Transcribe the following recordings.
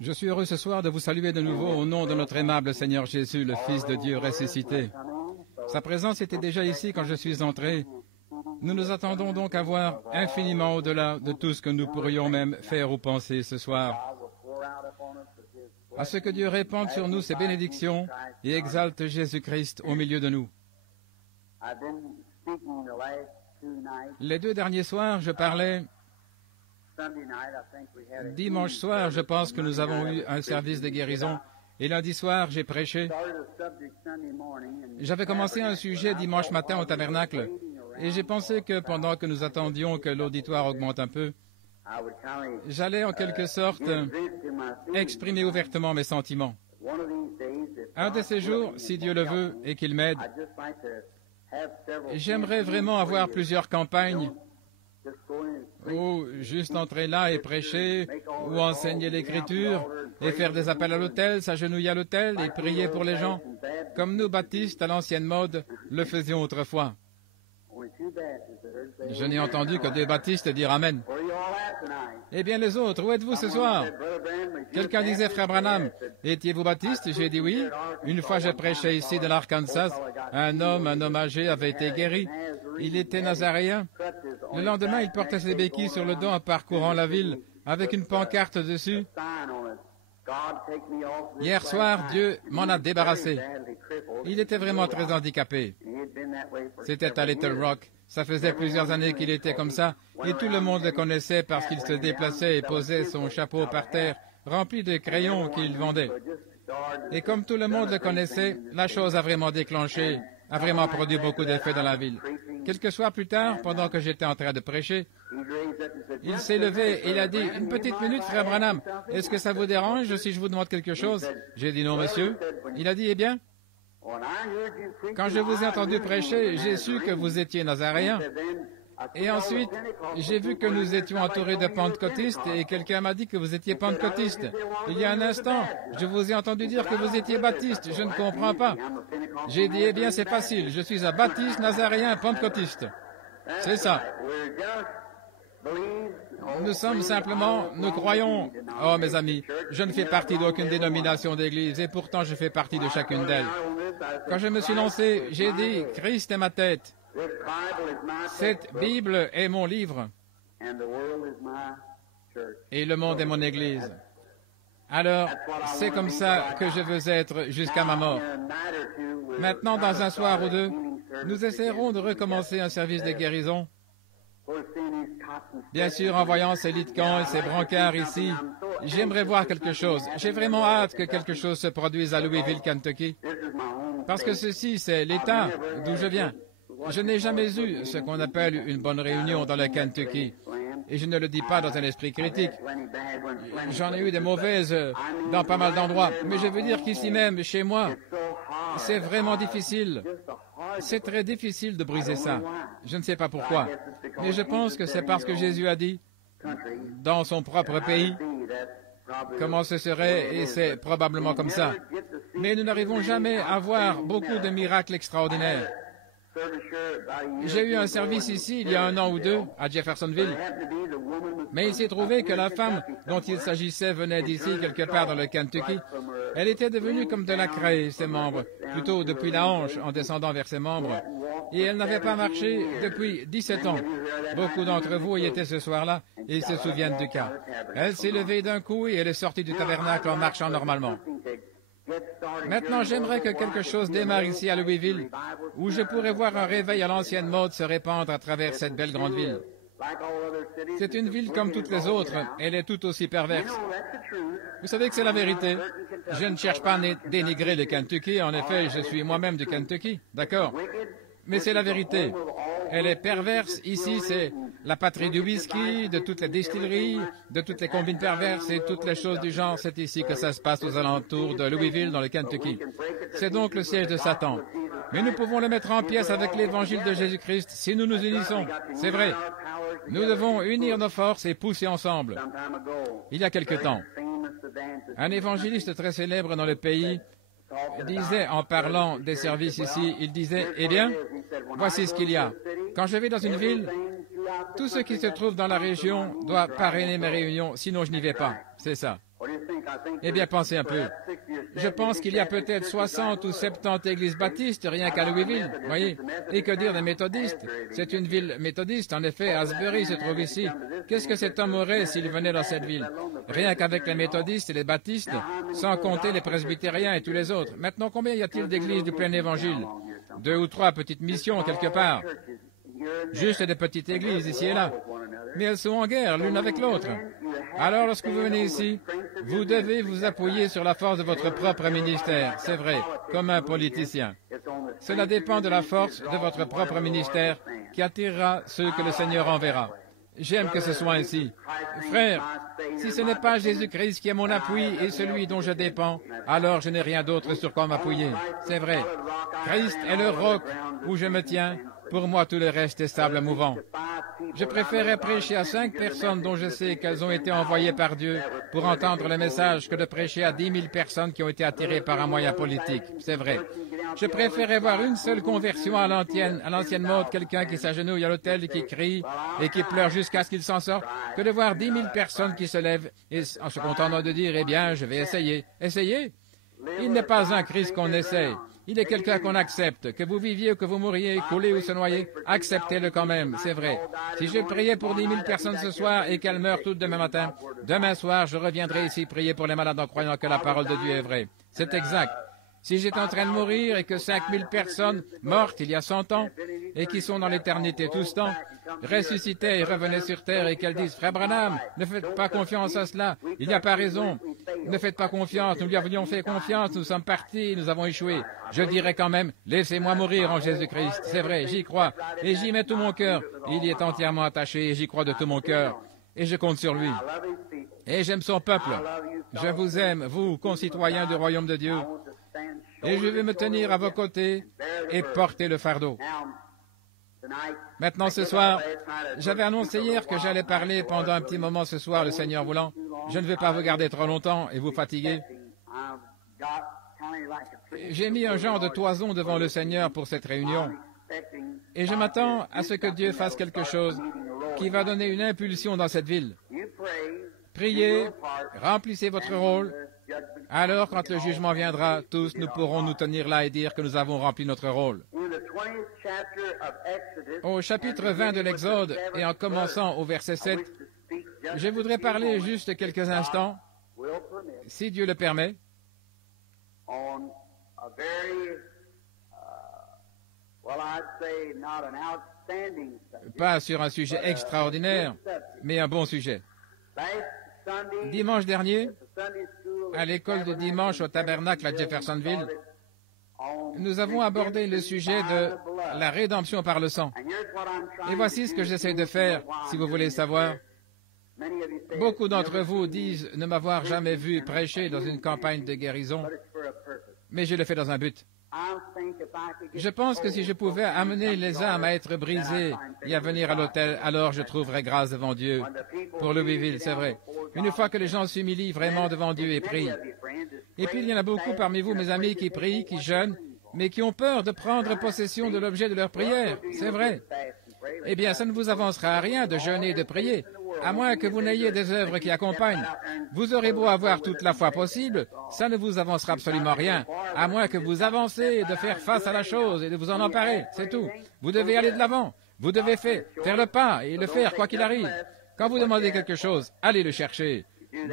Je suis heureux ce soir de vous saluer de nouveau au nom de notre aimable Seigneur Jésus, le Fils de Dieu ressuscité. Sa présence était déjà ici quand je suis entré. Nous nous attendons donc à voir infiniment au-delà de tout ce que nous pourrions même faire ou penser ce soir. À ce que Dieu répande sur nous ses bénédictions et exalte Jésus-Christ au milieu de nous. Les 2 derniers soirs, je parlais. Dimanche soir, je pense que nous avons eu un service de guérison. Et lundi soir, j'ai prêché. J'avais commencé un sujet dimanche matin au tabernacle. Et j'ai pensé que pendant que nous attendions que l'auditoire augmente un peu, j'allais en quelque sorte exprimer ouvertement mes sentiments. Un de ces jours, si Dieu le veut et qu'il m'aide, j'aimerais vraiment avoir plusieurs campagnes ou juste entrer là et prêcher, ou enseigner l'Écriture, et faire des appels à l'autel, s'agenouiller à l'autel et prier pour les gens, comme nous, baptistes, à l'ancienne mode, le faisions autrefois. Je n'ai entendu que 2 baptistes dire Amen. Eh bien les autres, où êtes-vous ce soir? Quelqu'un disait, Frère Branham, étiez-vous baptiste? J'ai dit oui. Une fois je prêchais ici dans l'Arkansas, un homme âgé avait été guéri. Il était nazaréen. Le lendemain, il portait ses béquilles sur le dos en parcourant la ville, avec une pancarte dessus. Hier soir, Dieu m'en a débarrassé. Il était vraiment très handicapé. C'était à Little Rock. Ça faisait plusieurs années qu'il était comme ça, et tout le monde le connaissait parce qu'il se déplaçait et posait son chapeau par terre, rempli de crayons qu'il vendait. Et comme tout le monde le connaissait, la chose a vraiment déclenché, a vraiment produit beaucoup d'effets dans la ville. Quelques soirs plus tard, pendant que j'étais en train de prêcher, il s'est levé et il a dit, « Une petite minute, Frère Branham, est-ce que ça vous dérange si je vous demande quelque chose ?» J'ai dit, « Non, monsieur. » Il a dit, « Eh bien, quand je vous ai entendu prêcher, j'ai su que vous étiez nazaréen. Et ensuite, j'ai vu que nous étions entourés de pentecôtistes et quelqu'un m'a dit que vous étiez pentecôtiste. Il y a un instant, je vous ai entendu dire que vous étiez baptiste. Je ne comprends pas. » J'ai dit, eh bien, c'est facile. Je suis un baptiste, nazaréen, pentecôtiste. C'est ça. Nous sommes simplement, nous croyons. Oh, mes amis, je ne fais partie d'aucune dénomination d'église et pourtant je fais partie de chacune d'elles. Quand je me suis lancé, j'ai dit, Christ est ma tête. Cette Bible est mon livre et le monde est mon Église. Alors, c'est comme ça que je veux être jusqu'à ma mort. Maintenant, dans un soir ou 2, nous essaierons de recommencer un service de guérison. Bien sûr, en voyant ces lits de camp et ces brancards ici, j'aimerais voir quelque chose. J'ai vraiment hâte que quelque chose se produise à Louisville, Kentucky. Parce que ceci, c'est l'État d'où je viens. Je n'ai jamais eu ce qu'on appelle une bonne réunion dans le Kentucky. Et je ne le dis pas dans un esprit critique. J'en ai eu des mauvaises dans pas mal d'endroits. Mais je veux dire qu'ici même, chez moi, c'est vraiment difficile. C'est très difficile de briser ça. Je ne sais pas pourquoi. Mais je pense que c'est parce que Jésus a dit, dans son propre pays, comment ce serait, et c'est probablement comme ça. Mais nous n'arrivons jamais à voir beaucoup de miracles extraordinaires. J'ai eu un service ici il y a 1 an ou 2 à Jeffersonville, mais il s'est trouvé que la femme dont il s'agissait venait d'ici, quelque part dans le Kentucky. Elle était devenue comme de la craie, ses membres, plutôt depuis la hanche en descendant vers ses membres, et elle n'avait pas marché depuis 17 ans. Beaucoup d'entre vous y étaient ce soir-là et ils se souviennent du cas. Elle s'est levée d'un coup et elle est sortie du tabernacle en marchant normalement. Maintenant, j'aimerais que quelque chose démarre ici à Louisville, où je pourrais voir un réveil à l'ancienne mode se répandre à travers cette belle grande ville. C'est une ville comme toutes les autres, elle est tout aussi perverse. Vous savez que c'est la vérité. Je ne cherche pas à dénigrer le Kentucky, en effet, je suis moi-même du Kentucky, d'accord? Mais c'est la vérité. Elle est perverse. Ici, c'est la patrie du whisky, de toutes les distilleries, de toutes les combines perverses et toutes les choses du genre. C'est ici que ça se passe aux alentours de Louisville, dans le Kentucky. C'est donc le siège de Satan. Mais nous pouvons le mettre en pièces avec l'évangile de Jésus-Christ si nous nous unissons. C'est vrai. Nous devons unir nos forces et pousser ensemble. Il y a quelque temps, un évangéliste très célèbre dans le pays disait, en parlant des services ici, il disait, eh bien, voici ce qu'il y a. Quand je vais dans une ville, Tout ce qui se trouve dans la région doit parrainer mes réunions, sinon je n'y vais pas. C'est ça. Eh bien, pensez un peu. Je pense qu'il y a peut-être 60 ou 70 églises baptistes, rien qu'à Louisville, voyez. Et que dire des méthodistes? C'est une ville méthodiste, en effet, Asbury se trouve ici. Qu'est-ce que cet homme aurait s'il venait dans cette ville? Rien qu'avec les méthodistes et les baptistes, sans compter les presbytériens et tous les autres. Maintenant, combien y a-t-il d'églises du plein évangile? 2 ou 3 petites missions quelque part. Juste des petites églises ici et là. Mais elles sont en guerre l'une avec l'autre. Alors, lorsque vous venez ici, vous devez vous appuyer sur la force de votre propre ministère. C'est vrai, comme un politicien. Cela dépend de la force de votre propre ministère qui attirera ceux que le Seigneur enverra. J'aime que ce soit ainsi. Frère, si ce n'est pas Jésus-Christ qui est mon appui et celui dont je dépends, alors je n'ai rien d'autre sur quoi m'appuyer. C'est vrai. Christ est le roc où je me tiens. Pour moi, tout le reste est sable mouvant. Je préférerais prêcher à 5 personnes dont je sais qu'elles ont été envoyées par Dieu pour entendre le message que de prêcher à 10 000 personnes qui ont été attirées par un moyen politique. C'est vrai. Je préférerais voir une seule conversion à l'ancienne mode, quelqu'un qui s'agenouille à l'autel et qui crie et qui pleure jusqu'à ce qu'il s'en sorte, que de voir 10 000 personnes qui se lèvent et en se contentant de dire, eh bien, je vais essayer. Essayer? Il n'est pas un Christ qu'on essaye. Il est quelqu'un qu'on accepte. Que vous viviez ou que vous mouriez, coulez ou se noyez, acceptez-le quand même, c'est vrai. Si je priais pour 10 000 personnes ce soir et qu'elles meurent toutes demain matin, demain soir, je reviendrai ici prier pour les malades en croyant que la parole de Dieu est vraie. C'est exact. Si j'étais en train de mourir et que 5 000 personnes mortes il y a 100 ans et qui sont dans l'éternité tout ce temps, ressuscitaient et revenaient sur terre et qu'elles disent, Frère Branham, ne faites pas confiance à cela, il n'y a pas raison, ne faites pas confiance, nous lui avions fait confiance, nous sommes partis, nous avons échoué. Je dirais quand même, laissez-moi mourir en Jésus-Christ, c'est vrai, j'y crois, et j'y mets tout mon cœur, il y est entièrement attaché et j'y crois de tout mon cœur, et je compte sur lui. Et j'aime son peuple, je vous aime, vous, concitoyens du royaume de Dieu, et je vais me tenir à vos côtés et porter le fardeau. Maintenant, ce soir, j'avais annoncé hier que j'allais parler pendant un petit moment ce soir, le Seigneur voulant. Je ne vais pas vous garder trop longtemps et vous fatiguer. J'ai mis un genre de toison devant le Seigneur pour cette réunion. Et je m'attends à ce que Dieu fasse quelque chose qui va donner une impulsion dans cette ville. Priez, remplissez votre rôle. Alors, quand le jugement viendra, tous nous pourrons nous tenir là et dire que nous avons rempli notre rôle. Au chapitre 20 de l'Exode, et en commençant au verset 7, je voudrais parler juste quelques instants, si Dieu le permet, pas sur un sujet extraordinaire, mais un bon sujet. Dimanche dernier, à l'école de dimanche au tabernacle à Jeffersonville, nous avons abordé le sujet de la rédemption par le sang. Et voici ce que j'essaie de faire, si vous voulez savoir. Beaucoup d'entre vous disent ne m'avoir jamais vu prêcher dans une campagne de guérison, mais je le fais dans un but. Je pense que si je pouvais amener les âmes à être brisées et à venir à l'autel, alors je trouverais grâce devant Dieu. Pour Louisville, c'est vrai. Une fois que les gens s'humilient vraiment devant Dieu et prient. Et puis il y en a beaucoup parmi vous, mes amis, qui prient, qui jeûnent, mais qui ont peur de prendre possession de l'objet de leur prière. C'est vrai. Eh bien, ça ne vous avancera à rien de jeûner et de prier, à moins que vous n'ayez des œuvres qui accompagnent. Vous aurez beau avoir toute la foi possible, ça ne vous avancera absolument rien, à moins que vous avancez de faire face à la chose et de vous en emparer, c'est tout. Vous devez aller de l'avant, vous devez faire le pas et le faire quoi qu'il arrive. Quand vous demandez quelque chose, allez le chercher.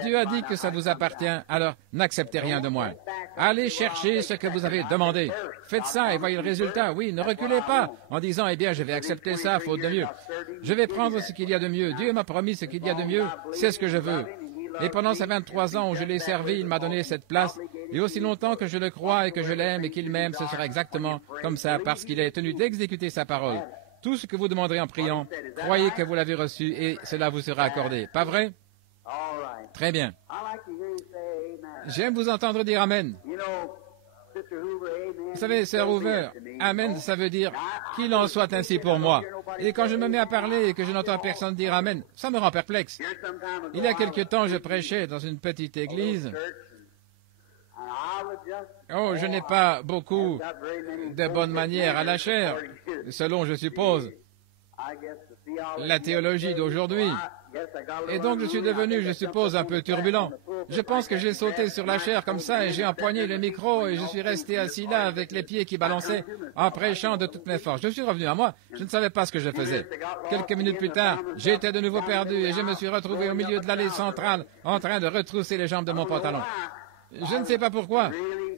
Dieu a dit que ça vous appartient, alors n'acceptez rien de moins. Allez chercher ce que vous avez demandé. Faites ça et voyez le résultat. Oui, ne reculez pas en disant, eh bien, je vais accepter ça, faute de mieux. Je vais prendre ce qu'il y a de mieux. Dieu m'a promis ce qu'il y a de mieux, c'est ce que je veux. Et pendant ces 23 ans où je l'ai servi, il m'a donné cette place. Et aussi longtemps que je le crois et que je l'aime et qu'il m'aime, ce sera exactement comme ça, parce qu'il est tenu d'exécuter sa parole. Tout ce que vous demanderez en priant, croyez que vous l'avez reçu et cela vous sera accordé. Pas vrai? Très bien. J'aime vous entendre dire Amen. Vous savez, Sœur Hoover, Amen, ça veut dire qu'il en soit ainsi pour moi. Et quand je me mets à parler et que je n'entends personne dire Amen, ça me rend perplexe. Il y a quelque temps, je prêchais dans une petite église. Oh, je n'ai pas beaucoup de bonnes manières à la chair, selon je suppose. la théologie d'aujourd'hui. Et donc je suis devenu, je suppose, un peu turbulent. Je pense que j'ai sauté sur la chaire comme ça et j'ai empoigné le micro et je suis resté assis là avec les pieds qui balançaient en prêchant de toutes mes forces. Je suis revenu à moi. Je ne savais pas ce que je faisais. Quelques minutes plus tard, j'étais de nouveau perdu et je me suis retrouvé au milieu de l'allée centrale en train de retrousser les jambes de mon pantalon. Je ne sais pas pourquoi,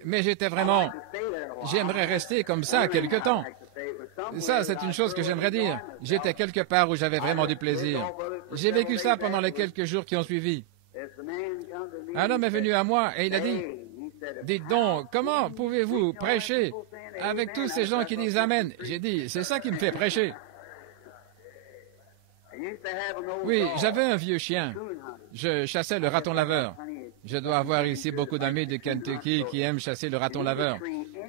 mais j'aimerais rester comme ça quelque temps. Ça, c'est une chose que j'aimerais dire. J'étais quelque part où j'avais vraiment du plaisir. J'ai vécu ça pendant les quelques jours qui ont suivi. Un homme est venu à moi et il a dit, « Dites donc, comment pouvez-vous prêcher avec tous ces gens qui disent Amen ?» J'ai dit, « C'est ça qui me fait prêcher. » Oui, j'avais un vieux chien. Je chassais le raton laveur. Je dois avoir ici beaucoup d'amis de Kentucky qui aiment chasser le raton laveur.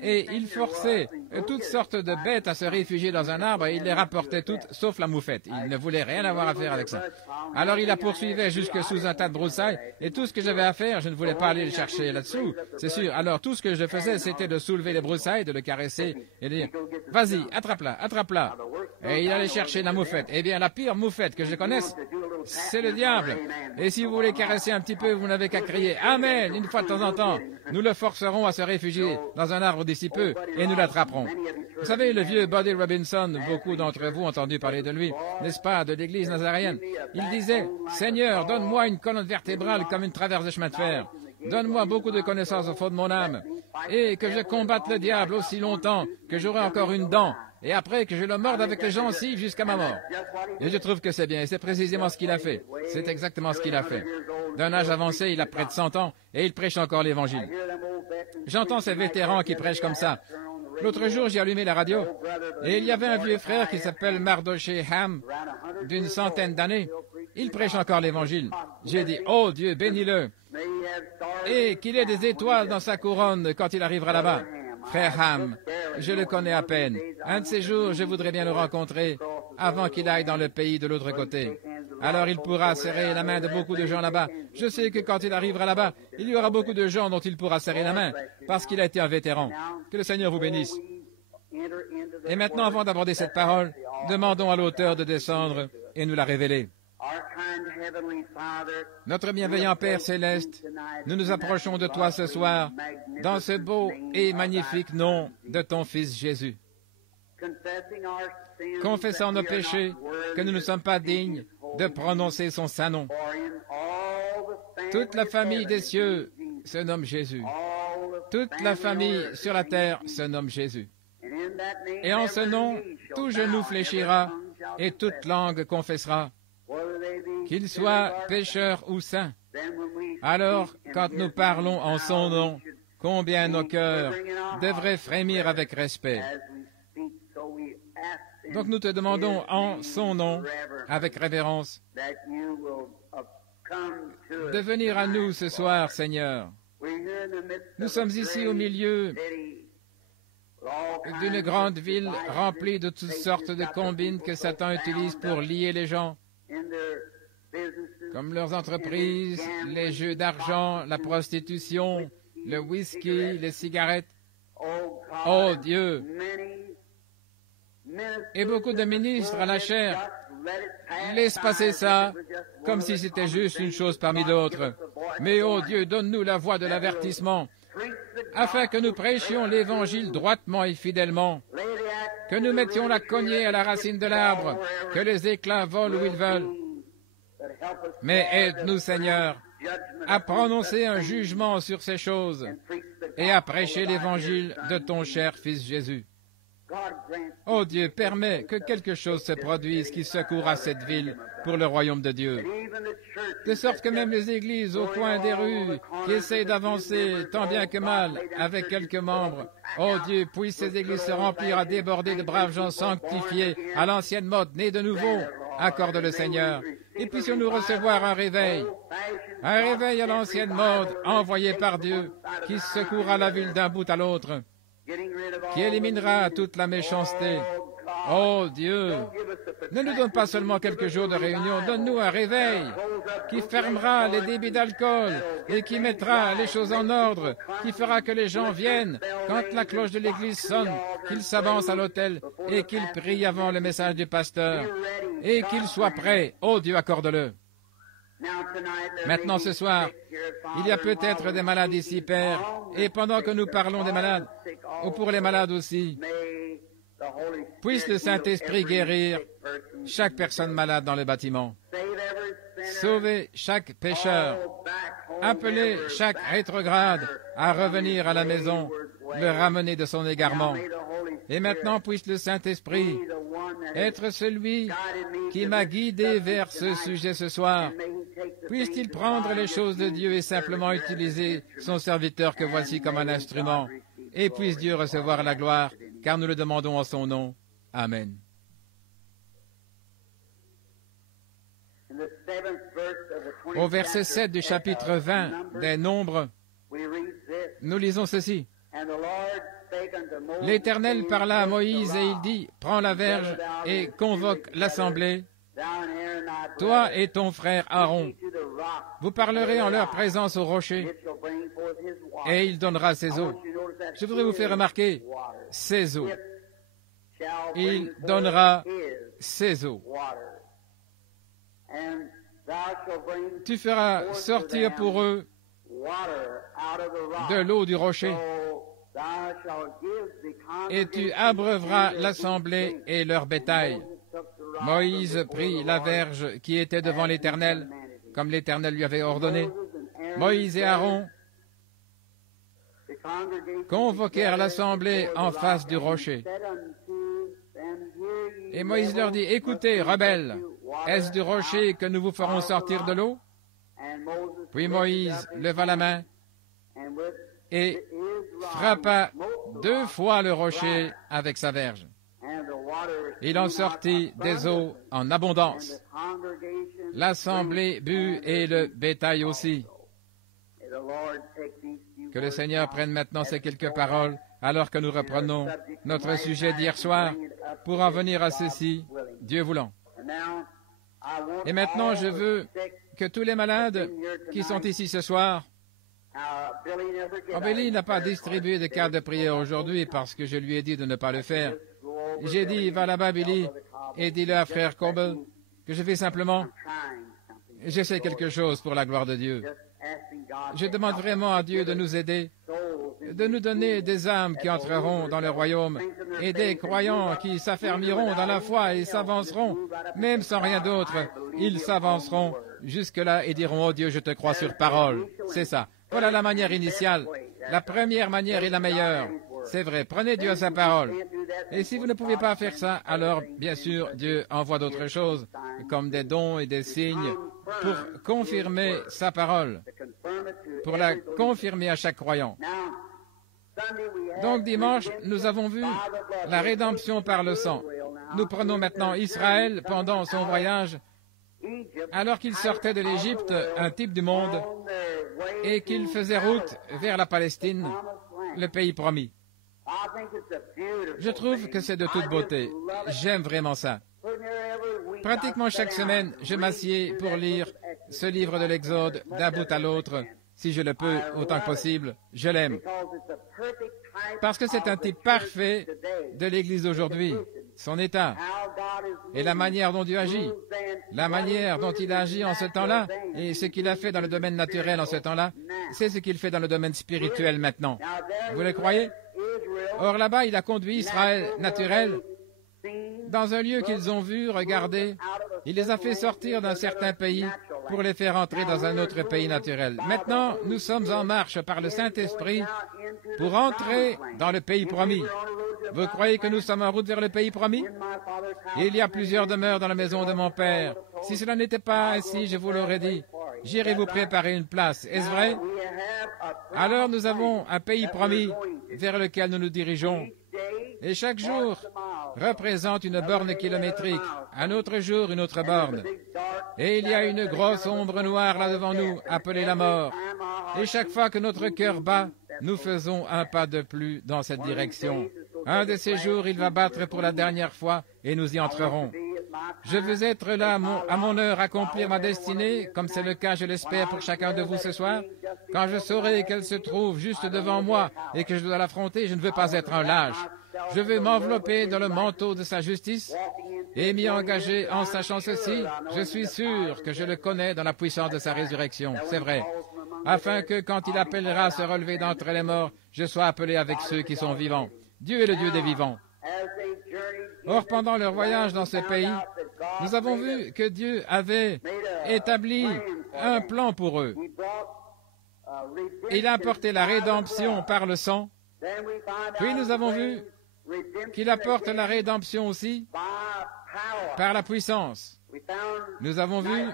Et il forçait toutes sortes de bêtes à se réfugier dans un arbre et il les rapportait toutes, sauf la moufette. Il ne voulait rien avoir à faire avec ça. Alors il la poursuivait jusque sous un tas de broussailles et tout ce que j'avais à faire, je ne voulais pas aller le chercher là-dessous, c'est sûr. Alors tout ce que je faisais, c'était de soulever les broussailles, de le caresser et de dire « Vas-y, attrape-la, attrape-la ». Et il allait chercher la moufette. Eh bien, la pire moufette que je connaisse, c'est le diable. Et si vous voulez caresser un petit peu, vous n'avez qu'à crier « Amen » une fois de temps en temps. Nous le forcerons à se réfugier dans un arbre d'ici peu et nous l'attraperons. Vous savez, le vieux Buddy Robinson, beaucoup d'entre vous ont entendu parler de lui, n'est-ce pas, de l'église nazaréenne. Il disait « Seigneur, donne-moi une colonne vertébrale comme une traverse de chemin de fer. Donne-moi beaucoup de connaissances au fond de mon âme. Et que je combatte le diable aussi longtemps que j'aurai encore une dent. Et après que je le morde avec les gencives jusqu'à ma mort. » Et je trouve que c'est bien, et c'est précisément ce qu'il a fait. C'est exactement ce qu'il a fait. D'un âge avancé, il a près de 100 ans, et il prêche encore l'Évangile. J'entends ces vétérans qui prêchent comme ça. L'autre jour, j'ai allumé la radio, et il y avait un vieux frère qui s'appelle Mardoché Ham, d'une centaine d'années. Il prêche encore l'Évangile. J'ai dit, oh Dieu, bénis-le, et qu'il ait des étoiles dans sa couronne quand il arrivera là-bas. Frère Ham, je le connais à peine. Un de ces jours, je voudrais bien le rencontrer avant qu'il aille dans le pays de l'autre côté. Alors il pourra serrer la main de beaucoup de gens là-bas. Je sais que quand il arrivera là-bas, il y aura beaucoup de gens dont il pourra serrer la main, parce qu'il a été un vétéran. Que le Seigneur vous bénisse. Et maintenant, avant d'aborder cette parole, demandons à l'auteur de descendre et nous la révéler. Notre bienveillant Père céleste, nous nous approchons de toi ce soir dans ce beau et magnifique nom de ton Fils Jésus. Confessant nos péchés, que nous ne sommes pas dignes de prononcer son saint nom. Toute la famille des cieux se nomme Jésus. Toute la famille sur la terre se nomme Jésus. Et en ce nom, tout genou fléchira et toute langue confessera qu'il soit pécheur ou saint. Alors, quand nous parlons en son nom, combien nos cœurs devraient frémir avec respect. Donc nous te demandons en son nom, avec révérence, de venir à nous ce soir, Seigneur. Nous sommes ici au milieu d'une grande ville remplie de toutes sortes de combines que Satan utilise pour lier les gens, comme leurs entreprises, les jeux d'argent, la prostitution, le whisky, les cigarettes. Oh Dieu! Et beaucoup de ministres à la chair laissent passer ça comme si c'était juste une chose parmi d'autres. Mais oh Dieu, donne-nous la voix de l'avertissement, afin que nous prêchions l'Évangile droitement et fidèlement, que nous mettions la cognée à la racine de l'arbre, que les éclats volent où ils veulent. Mais aide-nous, Seigneur, à prononcer un jugement sur ces choses et à prêcher l'Évangile de ton cher Fils Jésus. Oh Dieu, permets que quelque chose se produise qui secourra cette ville pour le royaume de Dieu. De sorte que même les églises au coin des rues qui essayent d'avancer tant bien que mal avec quelques membres, oh Dieu, puissent ces églises se remplir à déborder de braves gens sanctifiés à l'ancienne mode, nés de nouveau. Accorde le Seigneur. Et puissions-nous recevoir un réveil à l'ancienne mode envoyé par Dieu qui secourra la ville d'un bout à l'autre, qui éliminera toute la méchanceté. Oh Dieu, ne nous donne pas seulement quelques jours de réunion, donne-nous un réveil qui fermera les débits d'alcool et qui mettra les choses en ordre, qui fera que les gens viennent quand la cloche de l'église sonne qu'il s'avance à l'autel et qu'il prie avant le message du pasteur et qu'il soit prêt. Oh Dieu, accorde-le. Maintenant, ce soir, il y a peut-être des malades ici, Père, et pendant que nous parlons des malades, ou pour les malades aussi, puisse le Saint-Esprit guérir chaque personne malade dans le bâtiment. Sauvez chaque pécheur. Appelez chaque rétrograde à revenir à la maison, le ramener de son égarement. Et maintenant, puisse le Saint-Esprit être celui qui m'a guidé vers ce sujet ce soir. Puisse-t-il prendre les choses de Dieu et simplement utiliser son serviteur que voici comme un instrument. Et puisse Dieu recevoir la gloire, car nous le demandons en son nom. Amen. Au verset 7 du chapitre 20 des Nombres, nous lisons ceci. L'Éternel parla à Moïse et il dit, « Prends la verge et convoque l'assemblée, toi et ton frère Aaron. Vous parlerez en leur présence au rocher, et il donnera ses eaux. » Je voudrais vous faire remarquer, ses eaux. Il donnera ses eaux. Tu feras sortir pour eux de l'eau du rocher, et tu abreuveras l'assemblée et leur bétail. Moïse prit la verge qui était devant l'Éternel, comme l'Éternel lui avait ordonné. Moïse et Aaron convoquèrent l'assemblée en face du rocher. Et Moïse leur dit, « Écoutez, rebelles, est-ce du rocher que nous vous ferons sortir de l'eau ?» Puis Moïse leva la main et frappa 2 fois le rocher avec sa verge. Il en sortit des eaux en abondance. L'assemblée but et le bétail aussi. Que le Seigneur prenne maintenant ces quelques paroles alors que nous reprenons notre sujet d'hier soir pour en venir à ceci, Dieu voulant. Et maintenant, je veux que tous les malades qui sont ici ce soir, Billy n'a pas distribué de cartes de prière aujourd'hui parce que je lui ai dit de ne pas le faire. J'ai dit, va là-bas, Billy, et dis-le à frère Coble que je fais simplement, j'essaie quelque chose pour la gloire de Dieu. Je demande vraiment à Dieu de nous aider, de nous donner des âmes qui entreront dans le royaume et des croyants qui s'affermiront dans la foi et s'avanceront, même sans rien d'autre. Ils s'avanceront jusque-là et diront, oh Dieu, je te crois sur parole. C'est ça. Voilà la manière initiale. La première manière est la meilleure. C'est vrai, prenez Dieu à sa parole. Et si vous ne pouvez pas faire ça, alors, bien sûr, Dieu envoie d'autres choses, comme des dons et des signes, pour confirmer sa parole, pour la confirmer à chaque croyant. Donc, dimanche, nous avons vu la rédemption par le sang. Nous prenons maintenant Israël pendant son voyage, alors qu'il sortait de l'Égypte, un type du monde, et qu'il faisait route vers la Palestine, le pays promis. Je trouve que c'est de toute beauté. J'aime vraiment ça. Pratiquement chaque semaine, je m'assieds pour lire ce livre de l'Exode d'un bout à l'autre, si je le peux, autant que possible. Je l'aime. Parce que c'est un type parfait de l'Église d'aujourd'hui, son état, et la manière dont Dieu agit, la manière dont il agit en ce temps-là, et ce qu'il a fait dans le domaine naturel en ce temps-là, c'est ce qu'il fait dans le domaine spirituel maintenant. Vous le croyez? Or là-bas, il a conduit Israël naturel dans un lieu qu'ils ont vu, regardé. Il les a fait sortir d'un certain pays pour les faire entrer dans un autre pays naturel. Maintenant, nous sommes en marche par le Saint-Esprit pour entrer dans le pays promis. Vous croyez que nous sommes en route vers le pays promis? Il y a plusieurs demeures dans la maison de mon Père. Si cela n'était pas ainsi, je vous l'aurais dit. J'irai vous préparer une place. Est-ce vrai? Alors nous avons un pays promis vers lequel nous nous dirigeons. Et chaque jour représente une borne kilométrique, un autre jour une autre borne. Et il y a une grosse ombre noire là devant nous, appelée la mort. Et chaque fois que notre cœur bat, nous faisons un pas de plus dans cette direction. Un de ces jours, il va battre pour la dernière fois et nous y entrerons. Je veux être là à mon heure, accomplir ma destinée, comme c'est le cas, je l'espère, pour chacun de vous ce soir. Quand je saurai qu'elle se trouve juste devant moi et que je dois l'affronter, je ne veux pas être un lâche. Je veux m'envelopper dans le manteau de sa justice et m'y engager en sachant ceci. Je suis sûr que je le connais dans la puissance de sa résurrection. C'est vrai. Afin que, quand il appellera à se relever d'entre les morts, je sois appelé avec ceux qui sont vivants. Dieu est le Dieu des vivants. Or, pendant leur voyage dans ce pays, nous avons vu que Dieu avait établi un plan pour eux. Il a apporté la rédemption par le sang. Puis nous avons vu qu'il apporte la rédemption aussi par la puissance. Nous avons vu,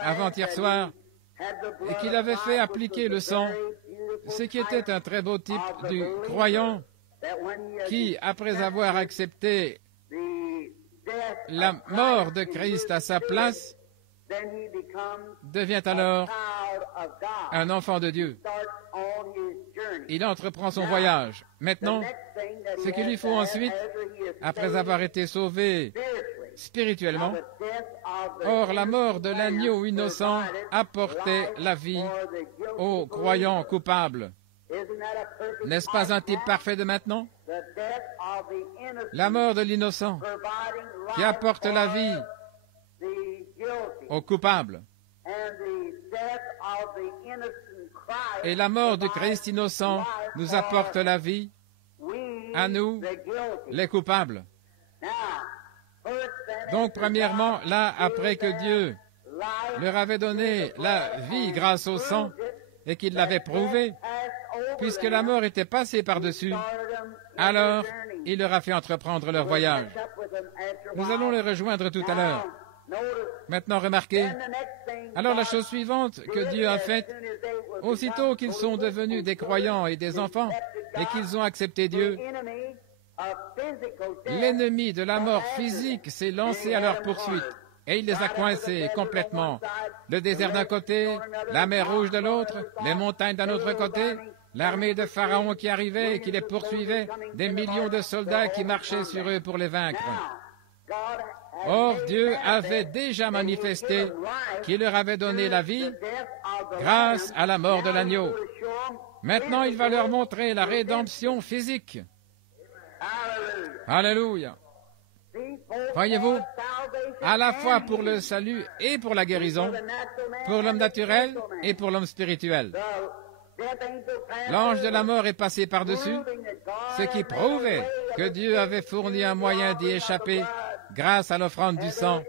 avant-hier soir, qu'il avait fait appliquer le sang, ce qui était un très beau type du croyant qui, après avoir accepté la mort de Christ à sa place, devient alors un enfant de Dieu. Il entreprend son voyage. Maintenant, ce qu'il lui faut ensuite, après avoir été sauvé spirituellement, or la mort de l'agneau innocent apportait la vie aux croyants coupables. N'est-ce pas un type parfait de maintenant? La mort de l'innocent qui apporte la vie aux coupables. Et la mort du Christ innocent nous apporte la vie à nous, les coupables. Donc, premièrement, là, après que Dieu leur avait donné la vie grâce au sang et qu'il l'avait prouvé, puisque la mort était passée par-dessus, alors il leur a fait entreprendre leur voyage. Nous allons les rejoindre tout à l'heure. Maintenant, remarquez, alors la chose suivante que Dieu a faite, aussitôt qu'ils sont devenus des croyants et des enfants, et qu'ils ont accepté Dieu, l'ennemi de la mort physique s'est lancé à leur poursuite, et il les a coincés complètement. Le désert d'un côté, la mer Rouge de l'autre, les montagnes d'un autre côté, l'armée de Pharaon qui arrivait et qui les poursuivait, des millions de soldats qui marchaient sur eux pour les vaincre. Or, Dieu avait déjà manifesté qu'il leur avait donné la vie grâce à la mort de l'agneau. Maintenant, il va leur montrer la rédemption physique. Alléluia. Voyez-vous, à la fois pour le salut et pour la guérison, pour l'homme naturel et pour l'homme spirituel. L'ange de la mort est passé par-dessus, ce qui prouvait que Dieu avait fourni un moyen d'y échapper grâce à l'offrande du sang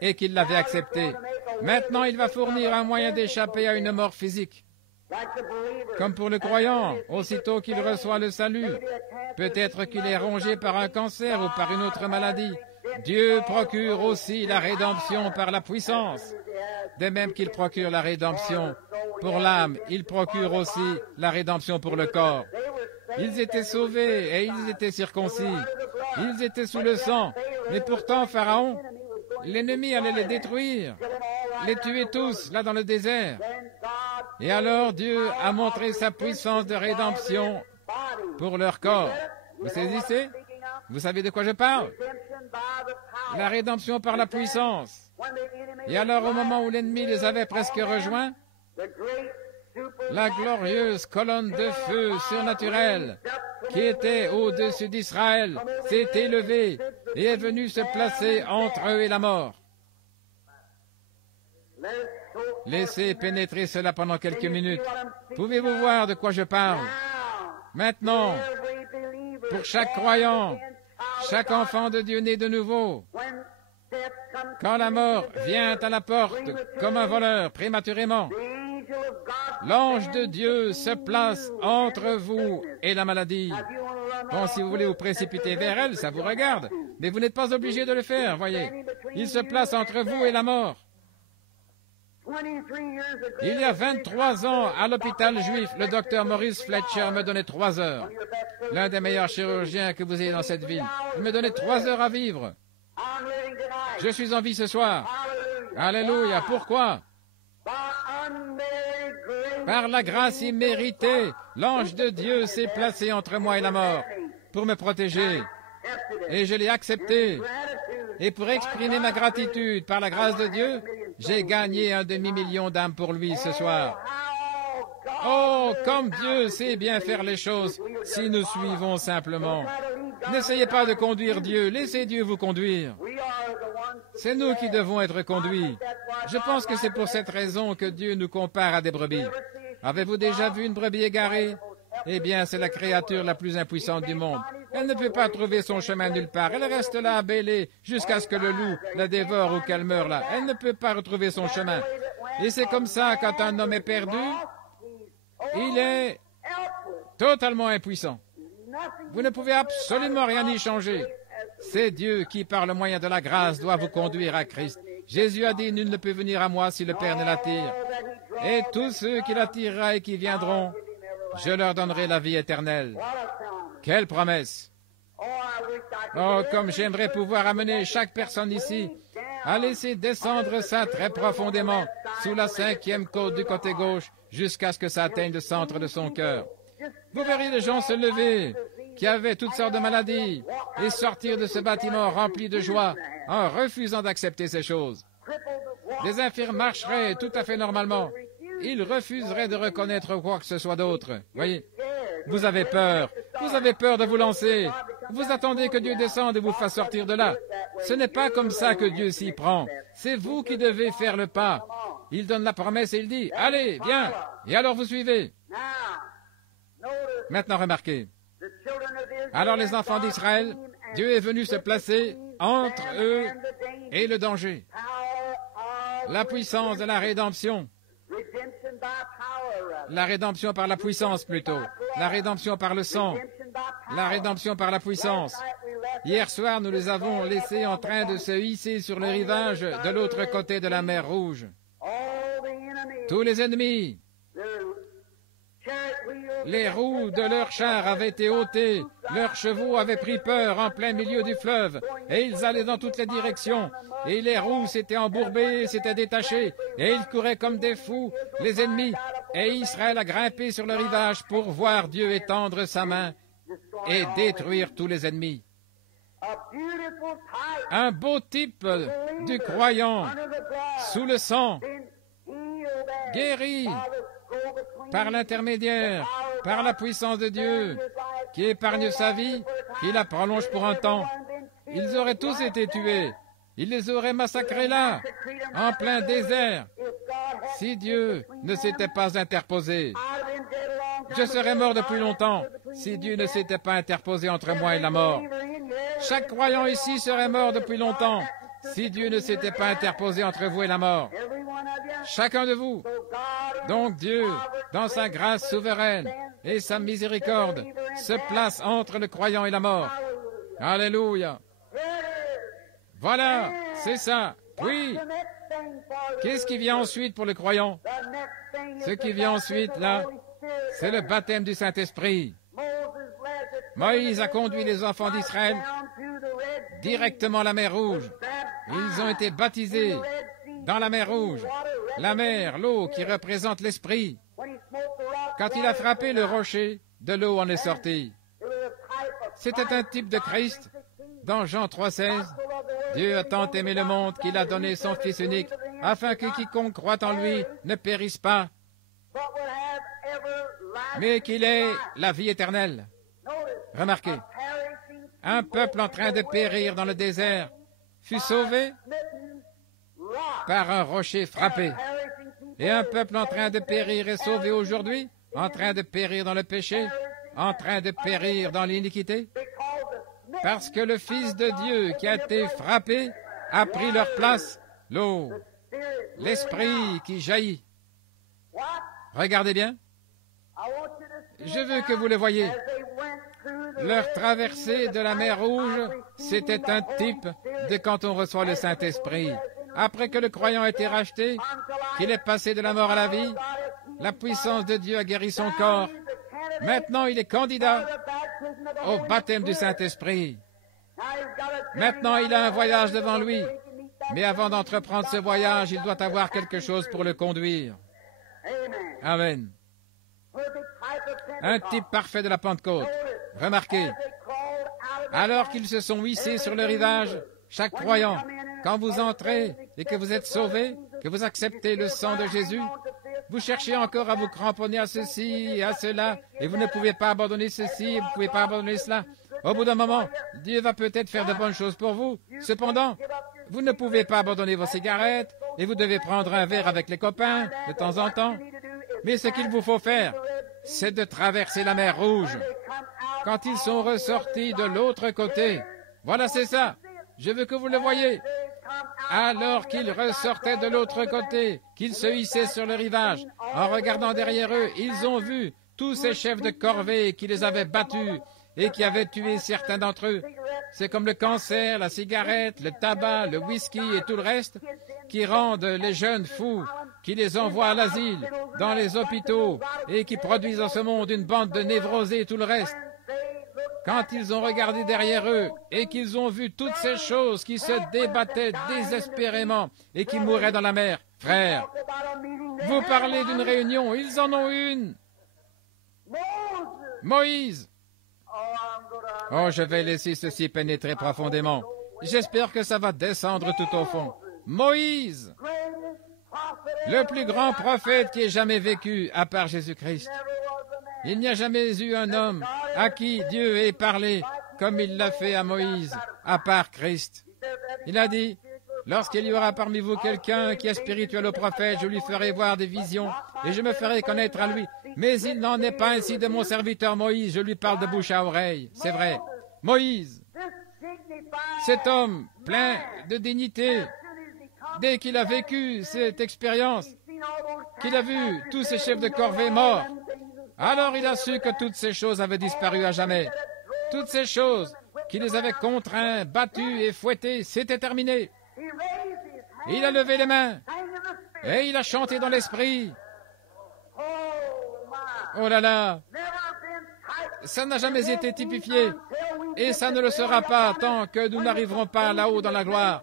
et qu'il l'avait accepté. Maintenant, il va fournir un moyen d'échapper à une mort physique. Comme pour le croyant, aussitôt qu'il reçoit le salut, peut-être qu'il est rongé par un cancer ou par une autre maladie, Dieu procure aussi la rédemption par la puissance. De même qu'il procure la rédemption pour l'âme, il procure aussi la rédemption pour le corps. Ils étaient sauvés et ils étaient circoncis. Ils étaient sous le sang. Mais pourtant, Pharaon, l'ennemi allait les détruire, les tuer tous, là dans le désert. Et alors Dieu a montré sa puissance de rédemption pour leur corps. Vous saisissez? Vous savez de quoi je parle? La rédemption par la puissance. Et alors, au moment où l'ennemi les avait presque rejoints, la glorieuse colonne de feu surnaturelle qui était au-dessus d'Israël s'est élevée et est venue se placer entre eux et la mort. Laissez pénétrer cela pendant quelques minutes. Pouvez-vous voir de quoi je parle? Maintenant, pour chaque croyant, chaque enfant de Dieu né de nouveau, quand la mort vient à la porte comme un voleur prématurément, l'ange de Dieu se place entre vous et la maladie. Bon, si vous voulez vous précipiter vers elle, ça vous regarde, mais vous n'êtes pas obligé de le faire, voyez. Il se place entre vous et la mort. Il y a 23 ans, à l'hôpital juif, le docteur Maurice Fletcher me donnait 3 heures. L'un des meilleurs chirurgiens que vous ayez dans cette ville. Il me donnait 3 heures à vivre. Je suis en vie ce soir. Alléluia. Pourquoi? Par la grâce imméritée, l'ange de Dieu s'est placé entre moi et la mort pour me protéger. Et je l'ai accepté. Et pour exprimer ma gratitude par la grâce de Dieu, j'ai gagné un demi-million d'âmes pour lui ce soir. Oh, comme Dieu sait bien faire les choses si nous suivons simplement. N'essayez pas de conduire Dieu, laissez Dieu vous conduire. C'est nous qui devons être conduits. Je pense que c'est pour cette raison que Dieu nous compare à des brebis. Avez-vous déjà vu une brebis égarée? Eh bien, c'est la créature la plus impuissante du monde. Elle ne peut pas trouver son chemin nulle part. Elle reste là à bêler jusqu'à ce que le loup la dévore ou qu'elle meure là. Elle ne peut pas retrouver son chemin. Et c'est comme ça, quand un homme est perdu, il est totalement impuissant. Vous ne pouvez absolument rien y changer. C'est Dieu qui, par le moyen de la grâce, doit vous conduire à Christ. Jésus a dit, nul ne peut venir à moi si le Père ne l'attire. Et tous ceux qui l'attirera et qui viendront, je leur donnerai la vie éternelle. Quelle promesse! Oh, comme j'aimerais pouvoir amener chaque personne ici à laisser descendre ça très profondément sous la 5e côte du côté gauche jusqu'à ce que ça atteigne le centre de son cœur. Vous verriez les gens se lever qui avaient toutes sortes de maladies et sortir de ce bâtiment rempli de joie en refusant d'accepter ces choses. Les infirmes marcheraient tout à fait normalement. Ils refuseraient de reconnaître quoi que ce soit d'autre. Voyez, vous avez peur de vous lancer. Vous attendez que Dieu descende et vous fasse sortir de là. Ce n'est pas comme ça que Dieu s'y prend. C'est vous qui devez faire le pas. Il donne la promesse et il dit, allez, viens, et alors vous suivez. Maintenant, remarquez. Alors les enfants d'Israël, Dieu est venu se placer entre eux et le danger. La puissance de la rédemption. La rédemption par la puissance plutôt. La rédemption par le sang. La rédemption par la puissance. Hier soir, nous les avons laissés en train de se hisser sur le rivage de l'autre côté de la mer Rouge. Tous les ennemis, les roues de leurs chars avaient été ôtées, leurs chevaux avaient pris peur en plein milieu du fleuve, et ils allaient dans toutes les directions, et les roues s'étaient embourbées, s'étaient détachées, et ils couraient comme des fous, les ennemis, et Israël a grimpé sur le rivage pour voir Dieu étendre sa main et détruire tous les ennemis. Un beau type du croyant, sous le sang, guéri par l'intermédiaire, par la puissance de Dieu, qui épargne sa vie, qui la prolonge pour un temps. Ils auraient tous été tués. Il les aurait massacrés là, en plein désert, si Dieu ne s'était pas interposé. Je serais mort depuis longtemps si Dieu ne s'était pas interposé entre moi et la mort. Chaque croyant ici serait mort depuis longtemps si Dieu ne s'était pas interposé entre vous et la mort. Chacun de vous. Donc Dieu, dans sa grâce souveraine et sa miséricorde, se place entre le croyant et la mort. Alléluia. Voilà, c'est ça. Oui. Qu'est-ce qui vient ensuite pour le croyant? Ce qui vient ensuite, là, c'est le baptême du Saint-Esprit. Moïse a conduit les enfants d'Israël directement à la mer Rouge. Ils ont été baptisés dans la mer Rouge. La mer, l'eau qui représente l'Esprit. Quand il a frappé le rocher, de l'eau en est sortie. C'était un type de Christ. Dans Jean 3,16, Dieu a tant aimé le monde qu'il a donné son Fils unique, afin que quiconque croit en lui ne périsse pas, mais qu'il ait la vie éternelle. Remarquez, un peuple en train de périr dans le désert fut sauvé par un rocher frappé. Et un peuple en train de périr est sauvé aujourd'hui, en train de périr dans le péché, en train de périr dans l'iniquité, parce que le Fils de Dieu qui a été frappé a pris leur place, l'eau, l'Esprit qui jaillit. Regardez bien. Je veux que vous le voyiez. Leur traversée de la mer Rouge, c'était un type de quand on reçoit le Saint-Esprit. Après que le croyant a été racheté, qu'il est passé de la mort à la vie, la puissance de Dieu a guéri son corps. Maintenant, il est candidat au baptême du Saint-Esprit. Maintenant, il a un voyage devant lui. Mais avant d'entreprendre ce voyage, il doit avoir quelque chose pour le conduire. Amen. Un type parfait de la Pentecôte. Remarquez, alors qu'ils se sont hissés sur le rivage, chaque croyant, quand vous entrez et que vous êtes sauvé, que vous acceptez le sang de Jésus, vous cherchez encore à vous cramponner à ceci et à cela, et vous ne pouvez pas abandonner ceci, et vous ne pouvez pas abandonner cela. Au bout d'un moment, Dieu va peut-être faire de bonnes choses pour vous. Cependant, vous ne pouvez pas abandonner vos cigarettes et vous devez prendre un verre avec les copains de temps en temps. Mais ce qu'il vous faut faire, c'est de traverser la mer Rouge. Quand ils sont ressortis de l'autre côté, voilà, c'est ça. Je veux que vous le voyez. Alors qu'ils ressortaient de l'autre côté, qu'ils se hissaient sur le rivage, en regardant derrière eux, ils ont vu tous ces chefs de corvée qui les avaient battus et qui avaient tué certains d'entre eux. C'est comme le cancer, la cigarette, le tabac, le whisky et tout le reste qui rendent les jeunes fous, qui les envoient à l'asile, dans les hôpitaux et qui produisent dans ce monde une bande de névrosés et tout le reste. Quand ils ont regardé derrière eux et qu'ils ont vu toutes ces choses qui se débattaient désespérément et qui mouraient dans la mer, frères, vous parlez d'une réunion, ils en ont une. Moïse. Oh, je vais laisser ceci pénétrer profondément. J'espère que ça va descendre tout au fond. Moïse, le plus grand prophète qui ait jamais vécu à part Jésus-Christ. Il n'y a jamais eu un homme à qui Dieu ait parlé comme il l'a fait à Moïse, à part Christ. Il a dit, lorsqu'il y aura parmi vous quelqu'un qui est spirituel au prophète, je lui ferai voir des visions et je me ferai connaître à lui. Mais il n'en est pas ainsi de mon serviteur Moïse, je lui parle de bouche à oreille. C'est vrai. Moïse, cet homme plein de dignité, dès qu'il a vécu cette expérience, qu'il a vu tous ces chefs de corvée morts, alors il a su que toutes ces choses avaient disparu à jamais. Toutes ces choses qui les avaient contraints, battus et fouettés, c'était terminé. Il a levé les mains et il a chanté dans l'esprit. Oh là là, ça n'a jamais été typifié et ça ne le sera pas tant que nous n'arriverons pas là-haut dans la gloire.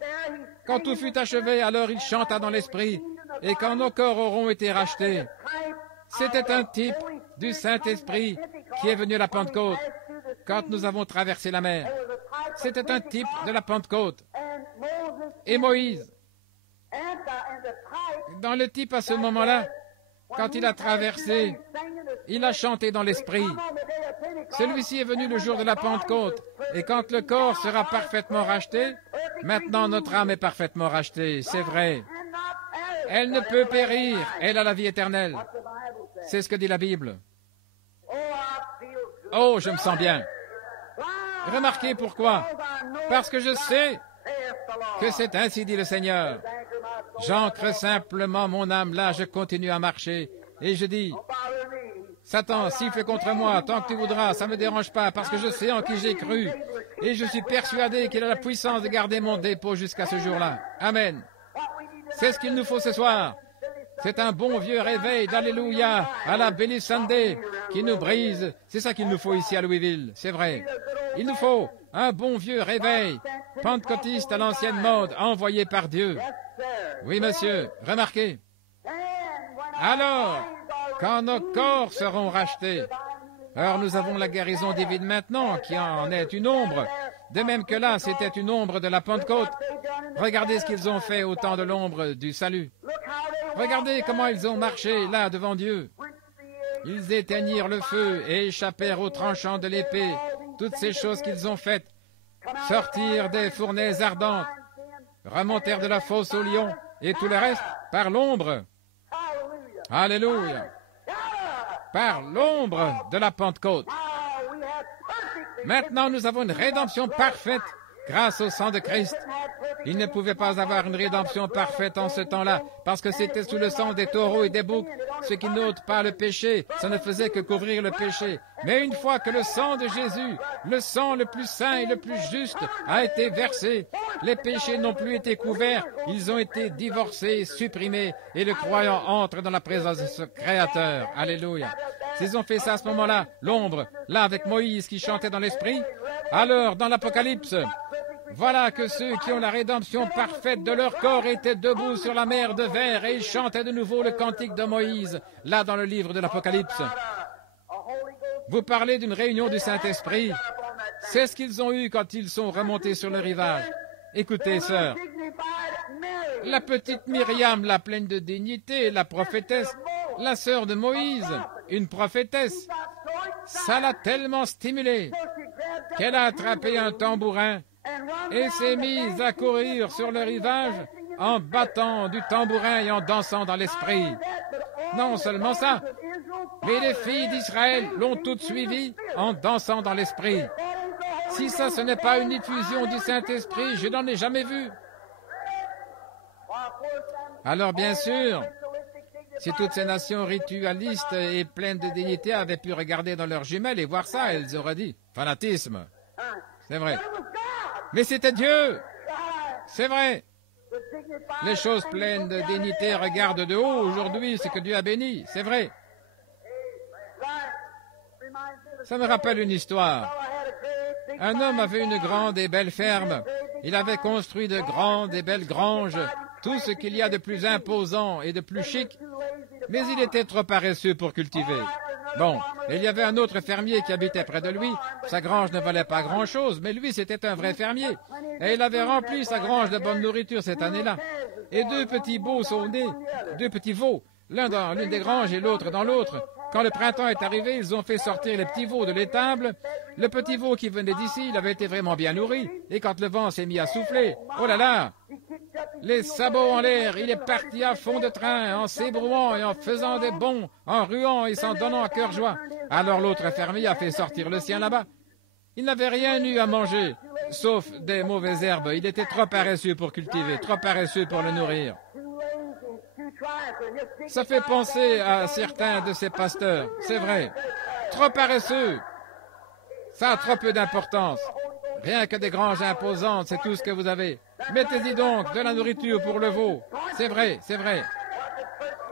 Quand tout fut achevé, alors il chanta dans l'esprit et quand nos corps auront été rachetés. C'était un type du Saint-Esprit qui est venu à la Pentecôte quand nous avons traversé la mer. C'était un type de la Pentecôte. Et Moïse, dans le type à ce moment-là, quand il a traversé, il a chanté dans l'esprit. Celui-ci est venu le jour de la Pentecôte. Et quand le corps sera parfaitement racheté, maintenant notre âme est parfaitement rachetée, c'est vrai. Elle ne peut périr, elle a la vie éternelle. C'est ce que dit la Bible. Oh, je me sens bien. Remarquez pourquoi. Parce que je sais que c'est ainsi dit le Seigneur. J'ancre simplement mon âme là, je continue à marcher. Et je dis, Satan, siffle contre moi, tant que tu voudras, ça ne me dérange pas, parce que je sais en qui j'ai cru. Et je suis persuadé qu'il a la puissance de garder mon dépôt jusqu'à ce jour-là. Amen. C'est ce qu'il nous faut ce soir. C'est un bon vieux réveil d'Alléluia à la Billy Sunday qui nous brise. C'est ça qu'il nous faut ici à Louisville, c'est vrai. Il nous faut un bon vieux réveil, pentecôtiste à l'ancienne mode, envoyé par Dieu. Oui, monsieur, remarquez. Alors, quand nos corps seront rachetés, alors nous avons la guérison divine maintenant, qui en est une ombre. De même que là, c'était une ombre de la Pentecôte. Regardez ce qu'ils ont fait au temps de l'ombre du salut. Regardez comment ils ont marché là devant Dieu. Ils éteignirent le feu et échappèrent au tranchant de l'épée. Toutes ces choses qu'ils ont faites, sortir des fournaises ardentes, remontèrent de la fosse au lion et tout le reste par l'ombre. Alléluia. Par l'ombre de la Pentecôte. Maintenant, nous avons une rédemption parfaite grâce au sang de Christ. Il ne pouvait pas avoir une rédemption parfaite en ce temps-là, parce que c'était sous le sang des taureaux et des boucs, ce qui n'ôte pas le péché, ça ne faisait que couvrir le péché. Mais une fois que le sang de Jésus, le sang le plus saint et le plus juste, a été versé, les péchés n'ont plus été couverts, ils ont été divorcés, supprimés, et le croyant entre dans la présence de ce Créateur. Alléluia. S'ils ont fait ça à ce moment-là, l'ombre, là avec Moïse qui chantait dans l'esprit, alors dans l'Apocalypse, voilà que ceux qui ont la rédemption parfaite de leur corps étaient debout sur la mer de verre et ils chantaient de nouveau le cantique de Moïse, là dans le livre de l'Apocalypse. Vous parlez d'une réunion du Saint-Esprit. C'est ce qu'ils ont eu quand ils sont remontés sur le rivage. Écoutez, sœur, la petite Myriam, la pleine de dignité, la prophétesse, la sœur de Moïse, une prophétesse, ça l'a tellement stimulée qu'elle a attrapé un tambourin et s'est mise à courir sur le rivage en battant du tambourin et en dansant dans l'esprit. Non seulement ça, mais les filles d'Israël l'ont toutes suivie en dansant dans l'esprit. Si ça, ce n'est pas une effusion du Saint-Esprit, je n'en ai jamais vu. Alors bien sûr, si toutes ces nations ritualistes et pleines de dignité avaient pu regarder dans leurs jumelles et voir ça, elles auraient dit « fanatisme ». C'est vrai. Mais c'était Dieu. C'est vrai. Les choses pleines de dignité regardent de haut aujourd'hui ce que Dieu a béni. C'est vrai. Ça me rappelle une histoire. Un homme avait une grande et belle ferme. Il avait construit de grandes et belles granges, tout ce qu'il y a de plus imposant et de plus chic, mais il était trop paresseux pour cultiver. Bon, il y avait un autre fermier qui habitait près de lui. Sa grange ne valait pas grand-chose, mais lui, c'était un vrai fermier. Et il avait rempli sa grange de bonne nourriture cette année-là. Et deux petits veaux sont nés, deux petits veaux, l'un dans l'une des granges et l'autre dans l'autre. Quand le printemps est arrivé, ils ont fait sortir les petits veaux de l'étable. Le petit veau qui venait d'ici, il avait été vraiment bien nourri. Et quand le vent s'est mis à souffler, oh là là, les sabots en l'air, il est parti à fond de train, en s'ébrouant et en faisant des bonds, en ruant et s'en donnant à cœur joie. Alors l'autre fermier a fait sortir le sien là-bas. Il n'avait rien eu à manger, sauf des mauvaises herbes. Il était trop paresseux pour cultiver, trop paresseux pour le nourrir. Ça fait penser à certains de ces pasteurs, c'est vrai. Trop paresseux. Ça a trop peu d'importance. Rien que des granges imposantes, c'est tout ce que vous avez. Mettez-y donc de la nourriture pour le veau. C'est vrai, c'est vrai.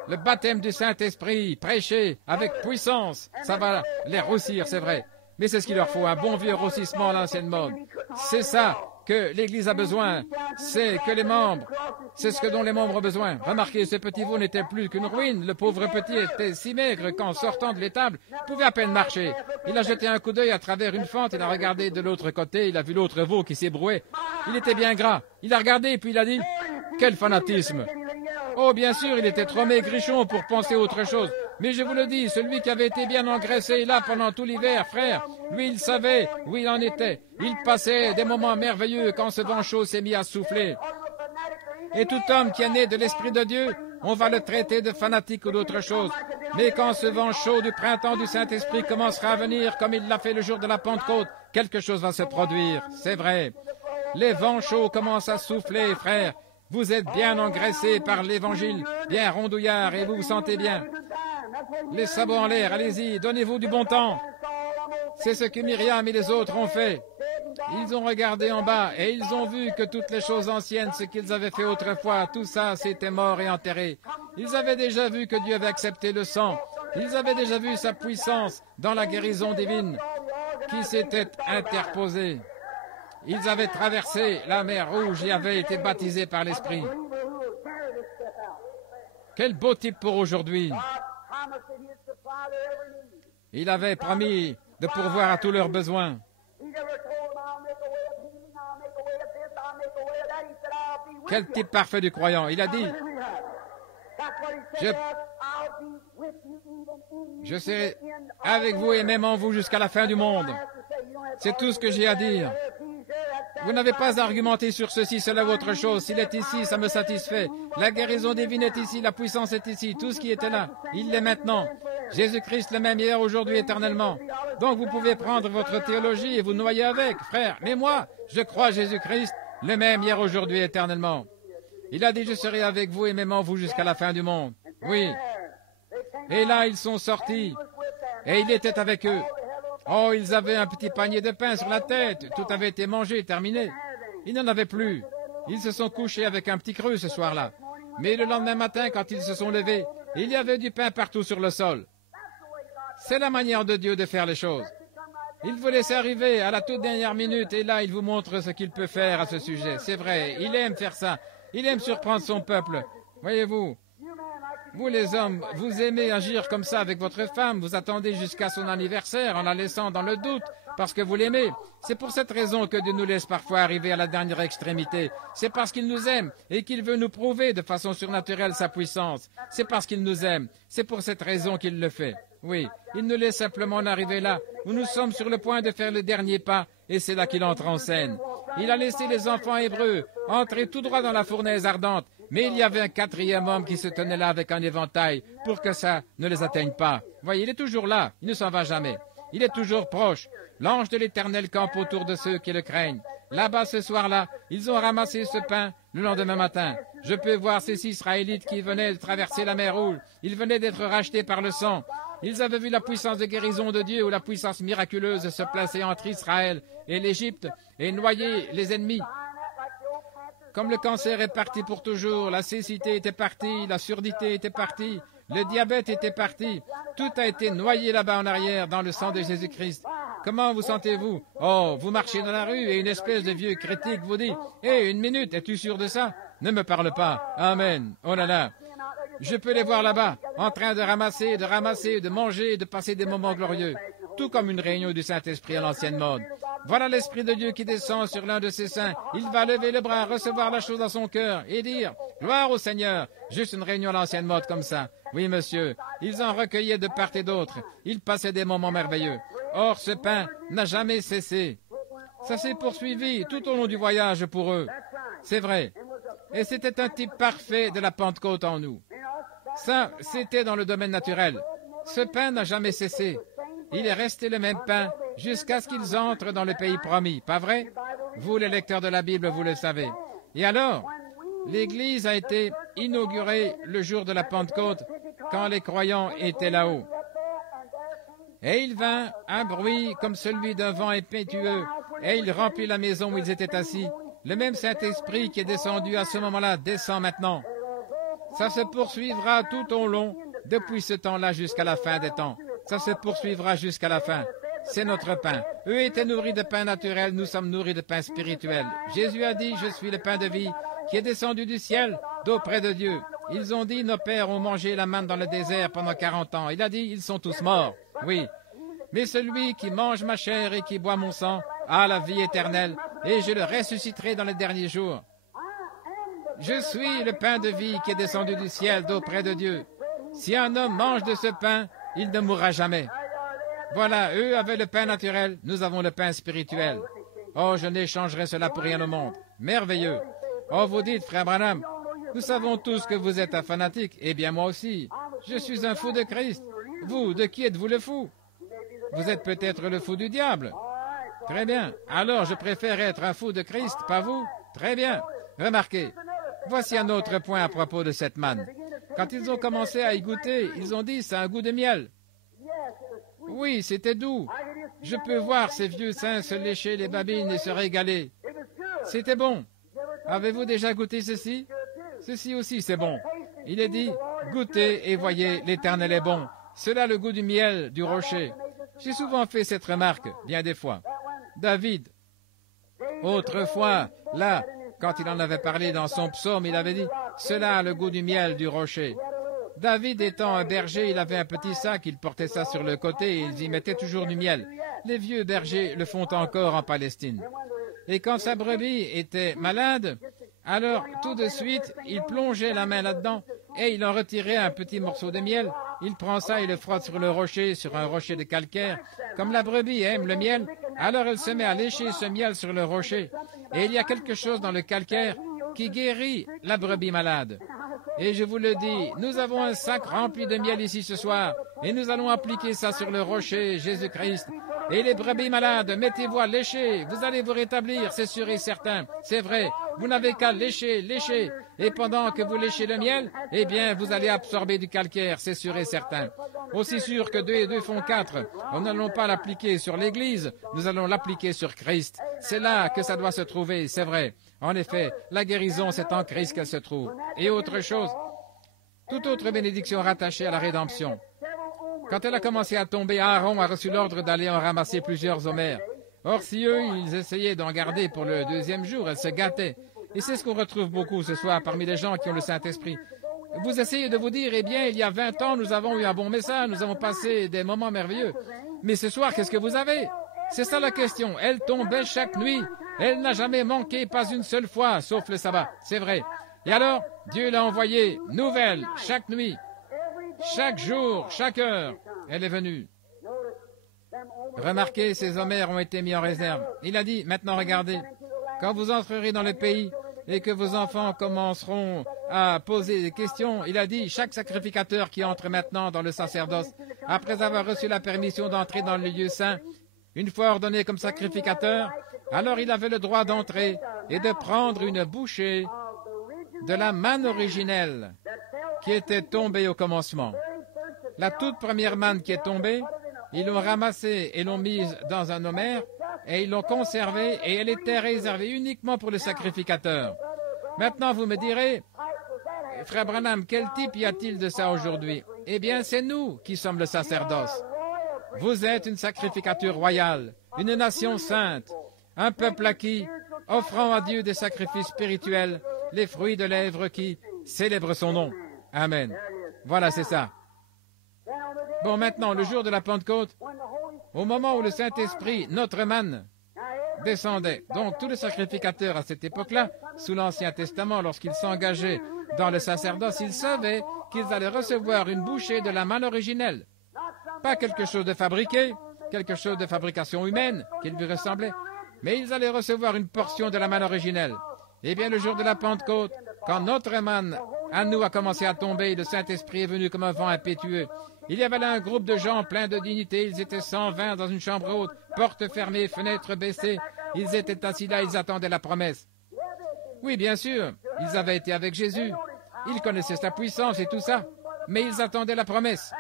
Le baptême du Saint-Esprit, prêché avec puissance, ça va les roussir, c'est vrai. Mais c'est ce qu'il leur faut, un bon vieux roussissement à l'ancienne mode. C'est ça que l'Église a besoin, c'est que les membres, c'est ce dont les membres ont besoin. Remarquez, ce petit veau n'était plus qu'une ruine. Le pauvre petit était si maigre qu'en sortant de l'étable, il pouvait à peine marcher. Il a jeté un coup d'œil à travers une fente, il a regardé de l'autre côté, il a vu l'autre veau qui s'ébrouait. Il était bien gras. Il a regardé et puis il a dit « Quel fanatisme !» Oh, bien sûr, il était trop maigrichon pour penser autre chose. Mais je vous le dis, celui qui avait été bien engraissé là pendant tout l'hiver, frère, lui, il savait où il en était. Il passait des moments merveilleux quand ce vent chaud s'est mis à souffler. Et tout homme qui est né de l'Esprit de Dieu, on va le traiter de fanatique ou d'autre chose. Mais quand ce vent chaud du printemps du Saint-Esprit commencera à venir, comme il l'a fait le jour de la Pentecôte, quelque chose va se produire, c'est vrai. Les vents chauds commencent à souffler, frère. Vous êtes bien engraissés par l'Évangile, bien rondouillard et vous vous sentez bien. Les sabots en l'air, allez-y, donnez-vous du bon temps. C'est ce que Myriam et les autres ont fait. Ils ont regardé en bas et ils ont vu que toutes les choses anciennes, ce qu'ils avaient fait autrefois, tout ça, c'était mort et enterré. Ils avaient déjà vu que Dieu avait accepté le sang. Ils avaient déjà vu sa puissance dans la guérison divine qui s'était interposée. Ils avaient traversé la mer Rouge et avaient été baptisés par l'Esprit. Quel beau type pour aujourd'hui. Il avait promis de pourvoir à tous leurs besoins. Quel type parfait du croyant. Il a dit, je serai avec vous et même en vous jusqu'à la fin du monde. C'est tout ce que j'ai à dire. Vous n'avez pas à argumenter sur ceci, cela ou autre chose. S'il est ici, ça me satisfait. La guérison divine est ici, la puissance est ici. Tout ce qui était là, il l'est maintenant. Jésus-Christ le même hier, aujourd'hui, éternellement. Donc vous pouvez prendre votre théologie et vous noyer avec, frère. Mais moi, je crois Jésus-Christ, le même hier, aujourd'hui, éternellement. Il a dit, je serai avec vous et même en vous jusqu'à la fin du monde. Oui. Et là, ils sont sortis. Et il était avec eux. Oh, ils avaient un petit panier de pain sur la tête. Tout avait été mangé, terminé. Ils n'en avaient plus. Ils se sont couchés avec un petit creux ce soir-là. Mais le lendemain matin, quand ils se sont levés, il y avait du pain partout sur le sol. C'est la manière de Dieu de faire les choses. Il vous laisse arriver à la toute dernière minute et là, il vous montre ce qu'il peut faire à ce sujet. C'est vrai, il aime faire ça. Il aime surprendre son peuple. Voyez-vous, vous les hommes, vous aimez agir comme ça avec votre femme. Vous attendez jusqu'à son anniversaire en la laissant dans le doute parce que vous l'aimez. C'est pour cette raison que Dieu nous laisse parfois arriver à la dernière extrémité. C'est parce qu'il nous aime et qu'il veut nous prouver de façon surnaturelle sa puissance. C'est parce qu'il nous aime. C'est pour cette raison qu'il le fait. Oui, il nous laisse simplement en arriver là, où nous sommes sur le point de faire le dernier pas, et c'est là qu'il entre en scène. Il a laissé les enfants hébreux entrer tout droit dans la fournaise ardente, mais il y avait un quatrième homme qui se tenait là avec un éventail pour que ça ne les atteigne pas. Voyez, il est toujours là, il ne s'en va jamais. Il est toujours proche. L'ange de l'Éternel campe autour de ceux qui le craignent. Là-bas, ce soir-là, ils ont ramassé ce pain le lendemain matin. Je peux voir ces 6 Israélites qui venaient de traverser la mer Rouge. Ils venaient d'être rachetés par le sang. Ils avaient vu la puissance de guérison de Dieu ou la puissance miraculeuse se placer entre Israël et l'Égypte et noyer les ennemis. Comme le cancer est parti pour toujours, la cécité était partie, la surdité était partie, le diabète était parti. Tout a été noyé là-bas en arrière dans le sang de Jésus-Christ. Comment vous sentez-vous? Oh, vous marchez dans la rue et une espèce de vieux critique vous dit « Hé, une minute, es-tu sûr de ça? Ne me parle pas. Amen. Oh là là. Je peux les voir là-bas, en train de ramasser, de manger, de passer des moments glorieux, tout comme une réunion du Saint-Esprit à l'ancienne mode. Voilà l'Esprit de Dieu qui descend sur l'un de ses saints. Il va lever le bras, recevoir la chose dans son cœur et dire « Gloire au Seigneur !» Juste une réunion à l'ancienne mode comme ça. Oui, monsieur, ils en recueillaient de part et d'autre. Ils passaient des moments merveilleux. Or, ce pain n'a jamais cessé. Ça s'est poursuivi tout au long du voyage pour eux. C'est vrai. Et c'était un type parfait de la Pentecôte en nous. Ça, c'était dans le domaine naturel. Ce pain n'a jamais cessé. Il est resté le même pain jusqu'à ce qu'ils entrent dans le pays promis. Pas vrai? Vous, les lecteurs de la Bible, vous le savez. Et alors, l'Église a été inaugurée le jour de la Pentecôte, quand les croyants étaient là-haut. Et il vint un bruit comme celui d'un vent impétueux, et il remplit la maison où ils étaient assis. Le même Saint-Esprit qui est descendu à ce moment-là descend maintenant. Ça se poursuivra tout au long, depuis ce temps-là jusqu'à la fin des temps. Ça se poursuivra jusqu'à la fin. C'est notre pain. Eux étaient nourris de pain naturel, nous sommes nourris de pain spirituel. Jésus a dit, je suis le pain de vie, qui est descendu du ciel, d'auprès de Dieu. Ils ont dit, nos pères ont mangé la manne dans le désert pendant 40 ans. Il a dit, ils sont tous morts. Oui. Mais celui qui mange ma chair et qui boit mon sang a la vie éternelle, et je le ressusciterai dans les derniers jours. Je suis le pain de vie qui est descendu du ciel d'auprès de Dieu. Si un homme mange de ce pain, il ne mourra jamais. Voilà, eux avaient le pain naturel, nous avons le pain spirituel. Oh, je n'échangerai cela pour rien au monde. Merveilleux. Oh, vous dites, frère Branham, nous savons tous que vous êtes un fanatique. Eh bien, moi aussi. Je suis un fou de Christ. Vous, de qui êtes-vous le fou? Vous êtes peut-être le fou du diable. Très bien. Alors, je préfère être un fou de Christ, pas vous? Très bien. Remarquez, voici un autre point à propos de cette manne. Quand ils ont commencé à y goûter, ils ont dit, ça a un goût de miel. Oui, c'était doux. Je peux voir ces vieux saints se lécher les babines et se régaler. C'était bon. Avez-vous déjà goûté ceci? Ceci aussi, c'est bon. Il est dit, goûtez et voyez, l'Éternel est bon. Cela a le goût du miel, du rocher. J'ai souvent fait cette remarque, bien des fois. David, autrefois, là, quand il en avait parlé dans son psaume, il avait dit, cela a le goût du miel, du rocher. David étant un berger, il avait un petit sac, il portait ça sur le côté et ils y mettaient toujours du miel. Les vieux bergers le font encore en Palestine. Et quand sa brebis était malade, alors tout de suite, il plongeait la main là-dedans et il en retirait un petit morceau de miel. Il prend ça et le frotte sur le rocher, sur un rocher de calcaire. Comme la brebis aime le miel, alors elle se met à lécher ce miel sur le rocher. Et il y a quelque chose dans le calcaire qui guérit la brebis malade. Et je vous le dis, nous avons un sac rempli de miel ici ce soir, et nous allons appliquer ça sur le rocher, Jésus-Christ. Et les brebis malades, mettez-vous à lécher, vous allez vous rétablir, c'est sûr et certain. C'est vrai, vous n'avez qu'à lécher, lécher. Et pendant que vous léchez le miel, eh bien, vous allez absorber du calcaire, c'est sûr et certain. Aussi sûr que 2 et 2 font 4. Nous n'allons pas l'appliquer sur l'Église, nous allons l'appliquer sur Christ. C'est là que ça doit se trouver, c'est vrai. En effet, la guérison, c'est en Christ qu'elle se trouve. Et autre chose, toute autre bénédiction rattachée à la rédemption. Quand elle a commencé à tomber, Aaron a reçu l'ordre d'aller en ramasser plusieurs homères. Or, si eux, ils essayaient d'en garder pour le 2e jour, elle se gâtait. Et c'est ce qu'on retrouve beaucoup ce soir parmi les gens qui ont le Saint-Esprit. Vous essayez de vous dire, eh bien, il y a 20 ans, nous avons eu un bon message, nous avons passé des moments merveilleux. Mais ce soir, qu'est-ce que vous avez? C'est ça la question. Elle tombait chaque nuit. Elle n'a jamais manqué, pas une seule fois, sauf le sabbat. C'est vrai. Et alors, Dieu l'a envoyée, nouvelle, chaque nuit, chaque jour, chaque heure. Elle est venue. Remarquez, ces homères ont été mis en réserve. Il a dit, maintenant regardez, quand vous entrerez dans le pays et que vos enfants commenceront à poser des questions, il a dit, chaque sacrificateur qui entre maintenant dans le sacerdoce, après avoir reçu la permission d'entrer dans le lieu saint, une fois ordonné comme sacrificateur, alors il avait le droit d'entrer et de prendre une bouchée de la manne originelle qui était tombée au commencement. La toute première manne qui est tombée, ils l'ont ramassée et l'ont mise dans un homère et ils l'ont conservée et elle était réservée uniquement pour le sacrificateur. Maintenant, vous me direz, Frère Branham, quel type y a-t-il de ça aujourd'hui? Eh bien, c'est nous qui sommes le sacerdoce. Vous êtes une sacrificature royale, une nation sainte, un peuple acquis, offrant à Dieu des sacrifices spirituels, les fruits de lèvres qui célèbrent son nom. Amen. Voilà, c'est ça. Bon, maintenant, le jour de la Pentecôte, au moment où le Saint-Esprit, notre manne, descendait. Donc, tous les sacrificateurs à cette époque-là, sous l'Ancien Testament, lorsqu'ils s'engageaient dans le sacerdoce, ils savaient qu'ils allaient recevoir une bouchée de la manne originelle. Pas quelque chose de fabriqué, quelque chose de fabrication humaine, qui lui ressemblait, mais ils allaient recevoir une portion de la manne originelle. Eh bien, le jour de la Pentecôte, quand notre manne à nous a commencé à tomber, le Saint-Esprit est venu comme un vent impétueux. Il y avait là un groupe de gens pleins de dignité, ils étaient 120 dans une chambre haute, portes fermées, fenêtres baissées, ils étaient assis là, ils attendaient la promesse. Oui, bien sûr, ils avaient été avec Jésus, ils connaissaient sa puissance et tout ça, mais ils attendaient la promesse.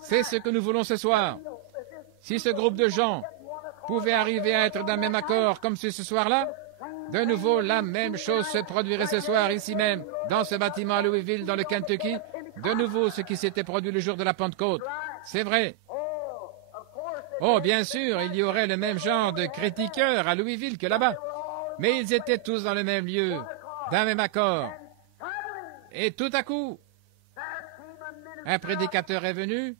C'est ce que nous voulons ce soir. Si ce groupe de gens pouvait arriver à être d'un même accord comme ce soir-là, de nouveau, la même chose se produirait ce soir, ici même, dans ce bâtiment à Louisville, dans le Kentucky. De nouveau, ce qui s'était produit le jour de la Pentecôte. C'est vrai. Oh, bien sûr, il y aurait le même genre de critiqueurs à Louisville que là-bas. Mais ils étaient tous dans le même lieu, d'un même accord. Et tout à coup, un prédicateur est venu.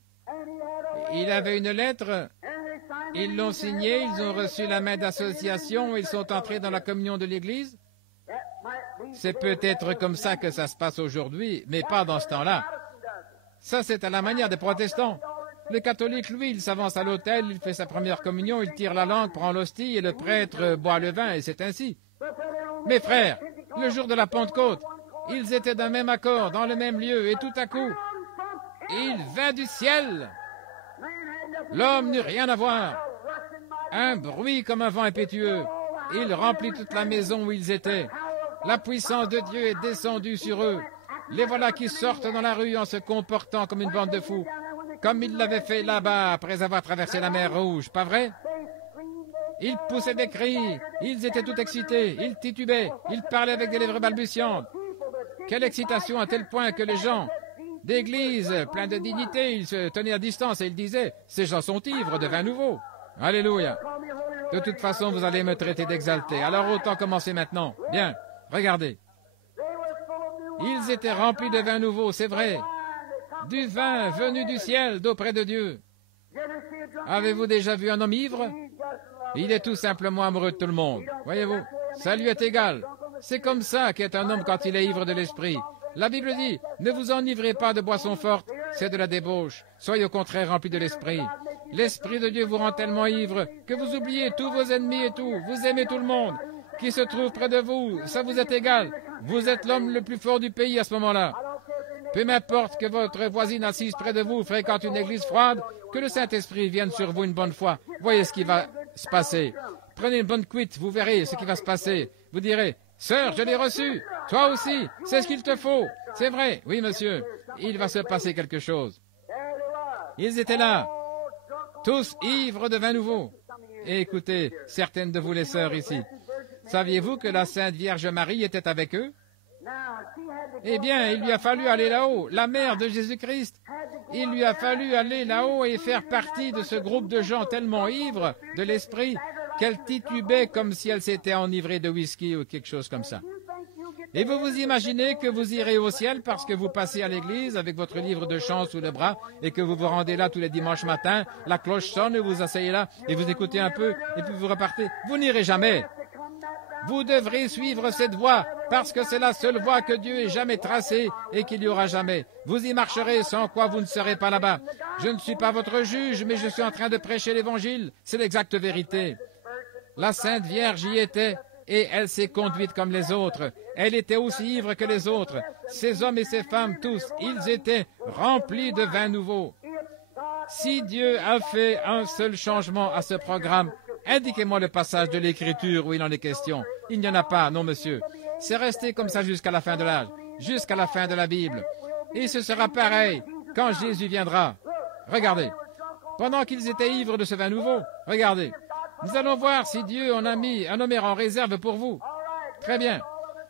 Il avait une lettre. Ils l'ont signée, ils ont reçu la main d'association, ils sont entrés dans la communion de l'Église. C'est peut-être comme ça que ça se passe aujourd'hui, mais pas dans ce temps-là. Ça, c'est à la manière des protestants. Le catholique, lui, il s'avance à l'autel, il fait sa première communion, il tire la langue, prend l'hostie, et le prêtre boit le vin, et c'est ainsi. Mes frères, le jour de la Pentecôte, ils étaient d'un même accord, dans le même lieu, et tout à coup, il vint du ciel. L'homme n'eut rien à voir. Un bruit comme un vent impétueux. Il remplit toute la maison où ils étaient. La puissance de Dieu est descendue sur eux. Les voilà qui sortent dans la rue en se comportant comme une bande de fous, comme ils l'avaient fait là-bas après avoir traversé la mer Rouge, pas vrai? Ils poussaient des cris, ils étaient tout excités, ils titubaient, ils parlaient avec des lèvres balbutiantes. Quelle excitation à tel point que les gens d'église, pleins de dignité, ils se tenaient à distance et ils disaient « Ces gens sont ivres de vin nouveau. » Alléluia. De toute façon, vous allez me traiter d'exalté. Alors autant commencer maintenant. Bien, regardez. Ils étaient remplis de vin nouveau, c'est vrai. Du vin venu du ciel, d'auprès de Dieu. Avez-vous déjà vu un homme ivre? Il est tout simplement amoureux de tout le monde. Voyez-vous, ça lui est égal. C'est comme ça qu'est un homme quand il est ivre de l'esprit. La Bible dit, ne vous enivrez pas de boisson forte, c'est de la débauche. Soyez au contraire remplis de l'esprit. L'esprit de Dieu vous rend tellement ivre que vous oubliez tous vos ennemis et tout. Vous aimez tout le monde qui se trouve près de vous. Ça vous est égal. Vous êtes l'homme le plus fort du pays à ce moment-là. Peu m'importe que votre voisine assise près de vous fréquente une église froide, que le Saint-Esprit vienne sur vous une bonne fois. Voyez ce qui va se passer. Prenez une bonne cuite, vous verrez ce qui va se passer. Vous direz, « Sœur, je l'ai reçu. Toi aussi, c'est ce qu'il te faut. » C'est vrai, oui, monsieur. Il va se passer quelque chose. Ils étaient là, tous ivres de vin nouveau. Et écoutez, certaines de vous les sœurs ici, saviez-vous que la Sainte Vierge Marie était avec eux? Eh bien, il lui a fallu aller là-haut, la mère de Jésus-Christ. Il lui a fallu aller là-haut et faire partie de ce groupe de gens tellement ivres de l'esprit qu'elle titubait comme si elle s'était enivrée de whisky ou quelque chose comme ça. Et vous vous imaginez que vous irez au ciel parce que vous passez à l'église avec votre livre de chant sous le bras et que vous vous rendez là tous les dimanches matins, la cloche sonne et vous asseyez là et vous écoutez un peu et puis vous repartez. Vous n'irez jamais. Vous devrez suivre cette voie parce que c'est la seule voie que Dieu ait jamais tracée et qu'il n'y aura jamais. Vous y marcherez sans quoi vous ne serez pas là-bas. Je ne suis pas votre juge, mais je suis en train de prêcher l'Évangile. C'est l'exacte vérité. La Sainte Vierge y était, et elle s'est conduite comme les autres. Elle était aussi ivre que les autres. Ces hommes et ces femmes, tous, ils étaient remplis de vin nouveau. Si Dieu a fait un seul changement à ce programme, indiquez-moi le passage de l'Écriture où il en est question. Il n'y en a pas, non monsieur. C'est resté comme ça jusqu'à la fin de l'âge, jusqu'à la fin de la Bible. Et ce sera pareil quand Jésus viendra. Regardez, pendant qu'ils étaient ivres de ce vin nouveau, regardez, nous allons voir si Dieu en a mis un homme en réserve pour vous. Très bien.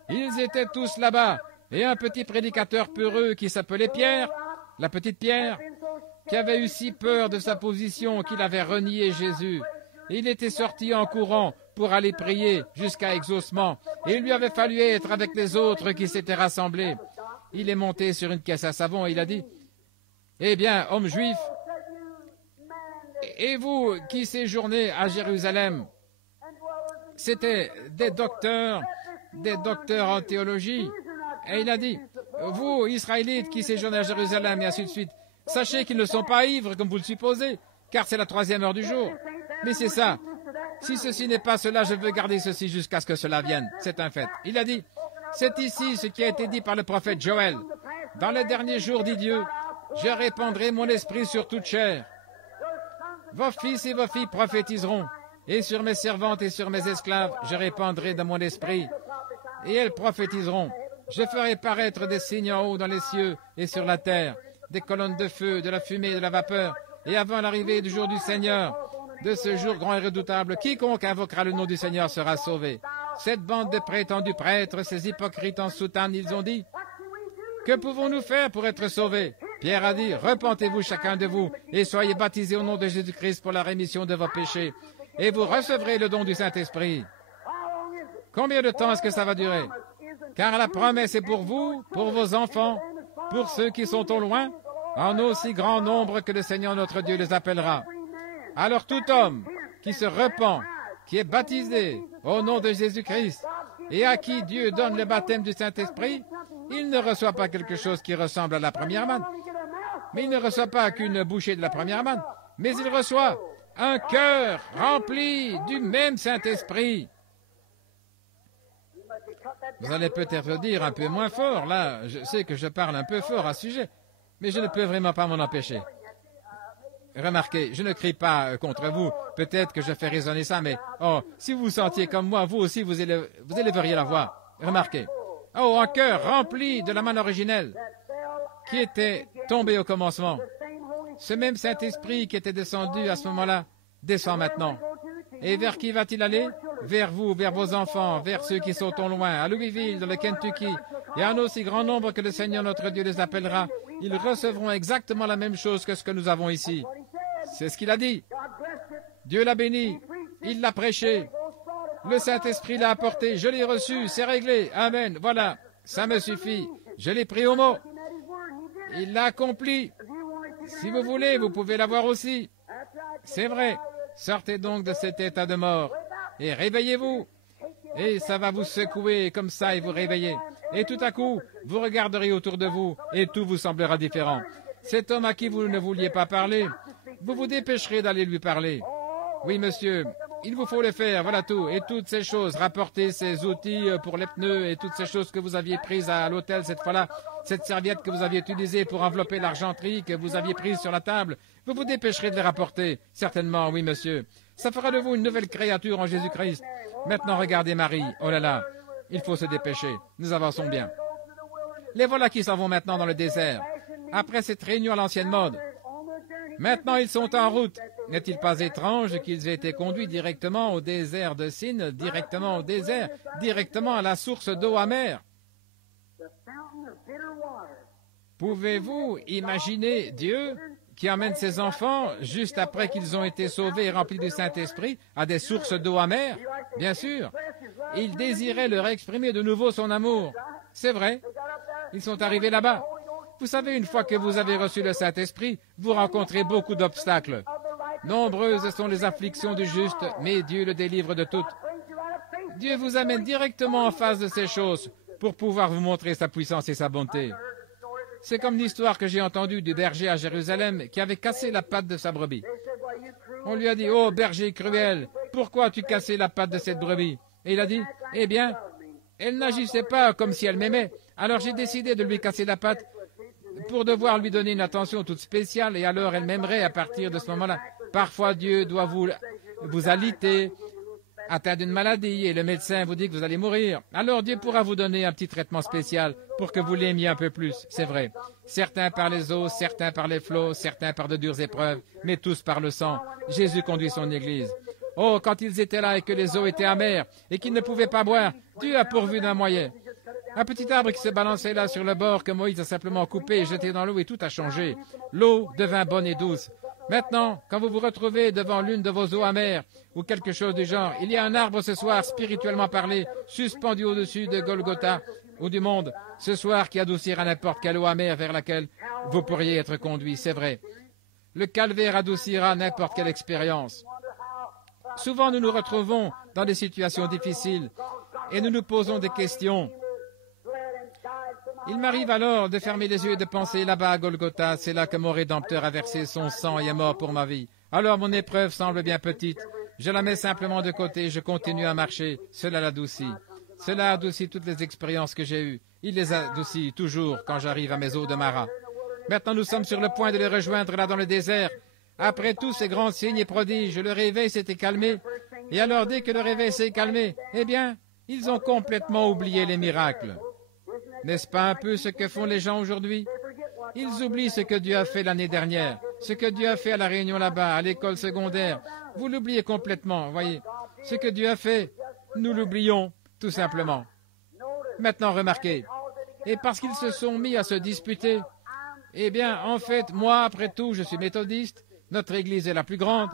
Ils étaient tous là-bas, et un petit prédicateur peureux qui s'appelait Pierre, la petite Pierre, qui avait eu si peur de sa position qu'il avait renié Jésus. Il était sorti en courant pour aller prier jusqu'à exaucement, et il lui avait fallu être avec les autres qui s'étaient rassemblés. Il est monté sur une caisse à savon et il a dit, « Eh bien, hommes juifs, et vous qui séjournez à Jérusalem, c'était des docteurs en théologie. » Et il a dit, « Vous, Israélites qui séjournez à Jérusalem, et ainsi de suite, sachez qu'ils ne sont pas ivres comme vous le supposez, car c'est la 3e heure du jour. Mais c'est ça. Si ceci n'est pas cela, je veux garder ceci jusqu'à ce que cela vienne. C'est un fait. » Il a dit, « C'est ici ce qui a été dit par le prophète Joël. Dans les derniers jours, dit Dieu, je répandrai mon esprit sur toute chair. Vos fils et vos filles prophétiseront, et sur mes servantes et sur mes esclaves, je répandrai de mon esprit, et elles prophétiseront. Je ferai paraître des signes en haut dans les cieux et sur la terre, des colonnes de feu, de la fumée et de la vapeur, et avant l'arrivée du jour du Seigneur, de ce jour grand et redoutable, quiconque invoquera le nom du Seigneur sera sauvé. » Cette bande de prétendus prêtres, ces hypocrites en soutane, ils ont dit, « Que pouvons-nous faire pour être sauvés ?» Pierre a dit, « Repentez-vous chacun de vous, et soyez baptisés au nom de Jésus-Christ pour la rémission de vos péchés, et vous recevrez le don du Saint-Esprit. » Combien de temps est-ce que ça va durer? Car la promesse est pour vous, pour vos enfants, pour ceux qui sont au loin, en aussi grand nombre que le Seigneur notre Dieu les appellera. Alors tout homme qui se repent, qui est baptisé au nom de Jésus-Christ, et à qui Dieu donne le baptême du Saint-Esprit, il ne reçoit pas quelque chose qui ressemble à la première manne. Mais il ne reçoit pas qu'une bouchée de la première manne, mais il reçoit un cœur rempli du même Saint-Esprit. Vous allez peut-être dire un peu moins fort, là, je sais que je parle un peu fort à ce sujet, mais je ne peux vraiment pas m'en empêcher. Remarquez, je ne crie pas contre vous, peut-être que je fais résonner ça, mais oh, si vous vous sentiez comme moi, vous aussi vous élèveriez la voix. Remarquez, oh, un cœur rempli de la manne originelle qui était tombé au commencement. Ce même Saint-Esprit qui était descendu à ce moment-là, descend maintenant. Et vers qui va-t-il aller? Vers vous, vers vos enfants, vers ceux qui sont au loin, à Louisville, dans le Kentucky, et en aussi grand nombre que le Seigneur notre Dieu les appellera. Ils recevront exactement la même chose que ce que nous avons ici. C'est ce qu'il a dit. Dieu l'a béni, il l'a prêché, le Saint-Esprit l'a apporté, je l'ai reçu, c'est réglé, amen, voilà, ça me suffit, je l'ai pris au mot. Il l'a accompli. Si vous voulez, vous pouvez l'avoir aussi. C'est vrai. Sortez donc de cet état de mort et réveillez-vous. Et ça va vous secouer comme ça et vous réveiller. Et tout à coup, vous regarderez autour de vous et tout vous semblera différent. Cet homme à qui vous ne vouliez pas parler, vous vous dépêcherez d'aller lui parler. Oui, monsieur, il vous faut le faire, voilà tout. Et toutes ces choses, rapporter ces outils pour les pneus et toutes ces choses que vous aviez prises à l'hôtel cette fois-là, cette serviette que vous aviez utilisée pour envelopper l'argenterie que vous aviez prise sur la table, vous vous dépêcherez de les rapporter. Certainement, oui, monsieur. Ça fera de vous une nouvelle créature en Jésus-Christ. Maintenant, regardez Marie. Oh là là, il faut se dépêcher. Nous avançons bien. Les voilà qui s'en vont maintenant dans le désert, après cette réunion à l'ancienne mode. Maintenant, ils sont en route. N'est-il pas étrange qu'ils aient été conduits directement au désert de Sin, directement au désert, directement à la source d'eau amère? Pouvez-vous imaginer Dieu qui amène ses enfants, juste après qu'ils ont été sauvés et remplis du Saint-Esprit, à des sources d'eau amère? Bien sûr. Il désirait leur exprimer de nouveau son amour. C'est vrai. Ils sont arrivés là-bas. Vous savez, une fois que vous avez reçu le Saint-Esprit, vous rencontrez beaucoup d'obstacles. Nombreuses sont les afflictions du juste, mais Dieu le délivre de toutes. Dieu vous amène directement en face de ces choses pour pouvoir vous montrer sa puissance et sa bonté. C'est comme l'histoire que j'ai entendue du berger à Jérusalem qui avait cassé la patte de sa brebis. On lui a dit, « Oh, berger cruel, pourquoi as-tu cassé la patte de cette brebis ?» Et il a dit, « Eh bien, elle n'agissait pas comme si elle m'aimait. Alors j'ai décidé de lui casser la patte pour devoir lui donner une attention toute spéciale, et alors elle m'aimerait à partir de ce moment-là. Parfois, Dieu doit vous aliter, atteint d'une maladie, et le médecin vous dit que vous allez mourir. Alors Dieu pourra vous donner un petit traitement spécial pour que vous l'aimiez un peu plus, c'est vrai. Certains par les eaux, certains par les flots, certains par de dures épreuves, mais tous par le sang. Jésus conduit son Église. Oh, quand ils étaient là et que les eaux étaient amères et qu'ils ne pouvaient pas boire, Dieu a pourvu d'un moyen. Un petit arbre qui se balançait là sur le bord que Moïse a simplement coupé et jeté dans l'eau et tout a changé. L'eau devint bonne et douce. Maintenant, quand vous vous retrouvez devant l'une de vos eaux amères ou quelque chose du genre, il y a un arbre ce soir, spirituellement parlé, suspendu au-dessus de Golgotha ou du monde, ce soir qui adoucira n'importe quelle eau amère vers laquelle vous pourriez être conduit, c'est vrai. Le calvaire adoucira n'importe quelle expérience. Souvent, nous nous retrouvons dans des situations difficiles et nous nous posons des questions. Il m'arrive alors de fermer les yeux et de penser là-bas à Golgotha, c'est là que mon Rédempteur a versé son sang et est mort pour ma vie. Alors mon épreuve semble bien petite. Je la mets simplement de côté, je continue à marcher. Cela l'adoucit. Cela adoucit toutes les expériences que j'ai eues. Il les adoucit toujours quand j'arrive à mes eaux de Mara. Maintenant, nous sommes sur le point de les rejoindre là dans le désert. Après tous ces grands signes et prodiges, le réveil s'était calmé. Et alors, dès que le réveil s'est calmé, eh bien, ils ont complètement oublié les miracles. N'est-ce pas un peu ce que font les gens aujourd'hui? Ils oublient ce que Dieu a fait l'année dernière, ce que Dieu a fait à la réunion là-bas, à l'école secondaire. Vous l'oubliez complètement, voyez. Ce que Dieu a fait, nous l'oublions, tout simplement. Maintenant, remarquez, et parce qu'ils se sont mis à se disputer, eh bien, en fait, moi, après tout, je suis méthodiste, notre Église est la plus grande.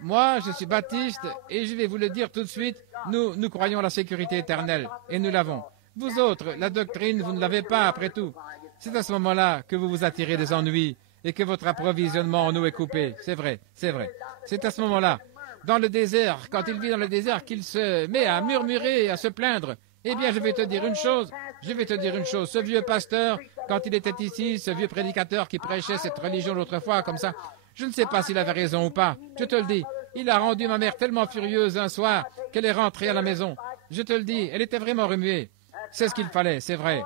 Moi, je suis baptiste, et je vais vous le dire tout de suite, nous croyons la sécurité éternelle, et nous l'avons. Vous autres, la doctrine, vous ne l'avez pas, après tout. C'est à ce moment-là que vous vous attirez des ennuis et que votre approvisionnement en eau est coupé. C'est vrai, c'est vrai. C'est à ce moment-là, dans le désert, quand il vit dans le désert, qu'il se met à murmurer et à se plaindre. Eh bien, je vais te dire une chose. Ce vieux pasteur, quand il était ici, ce vieux prédicateur qui prêchait cette religion l'autre fois, comme ça, je ne sais pas s'il avait raison ou pas. Je te le dis. Il a rendu ma mère tellement furieuse un soir qu'elle est rentrée à la maison. Je te le dis, elle était vraiment remuée. C'est ce qu'il fallait, c'est vrai.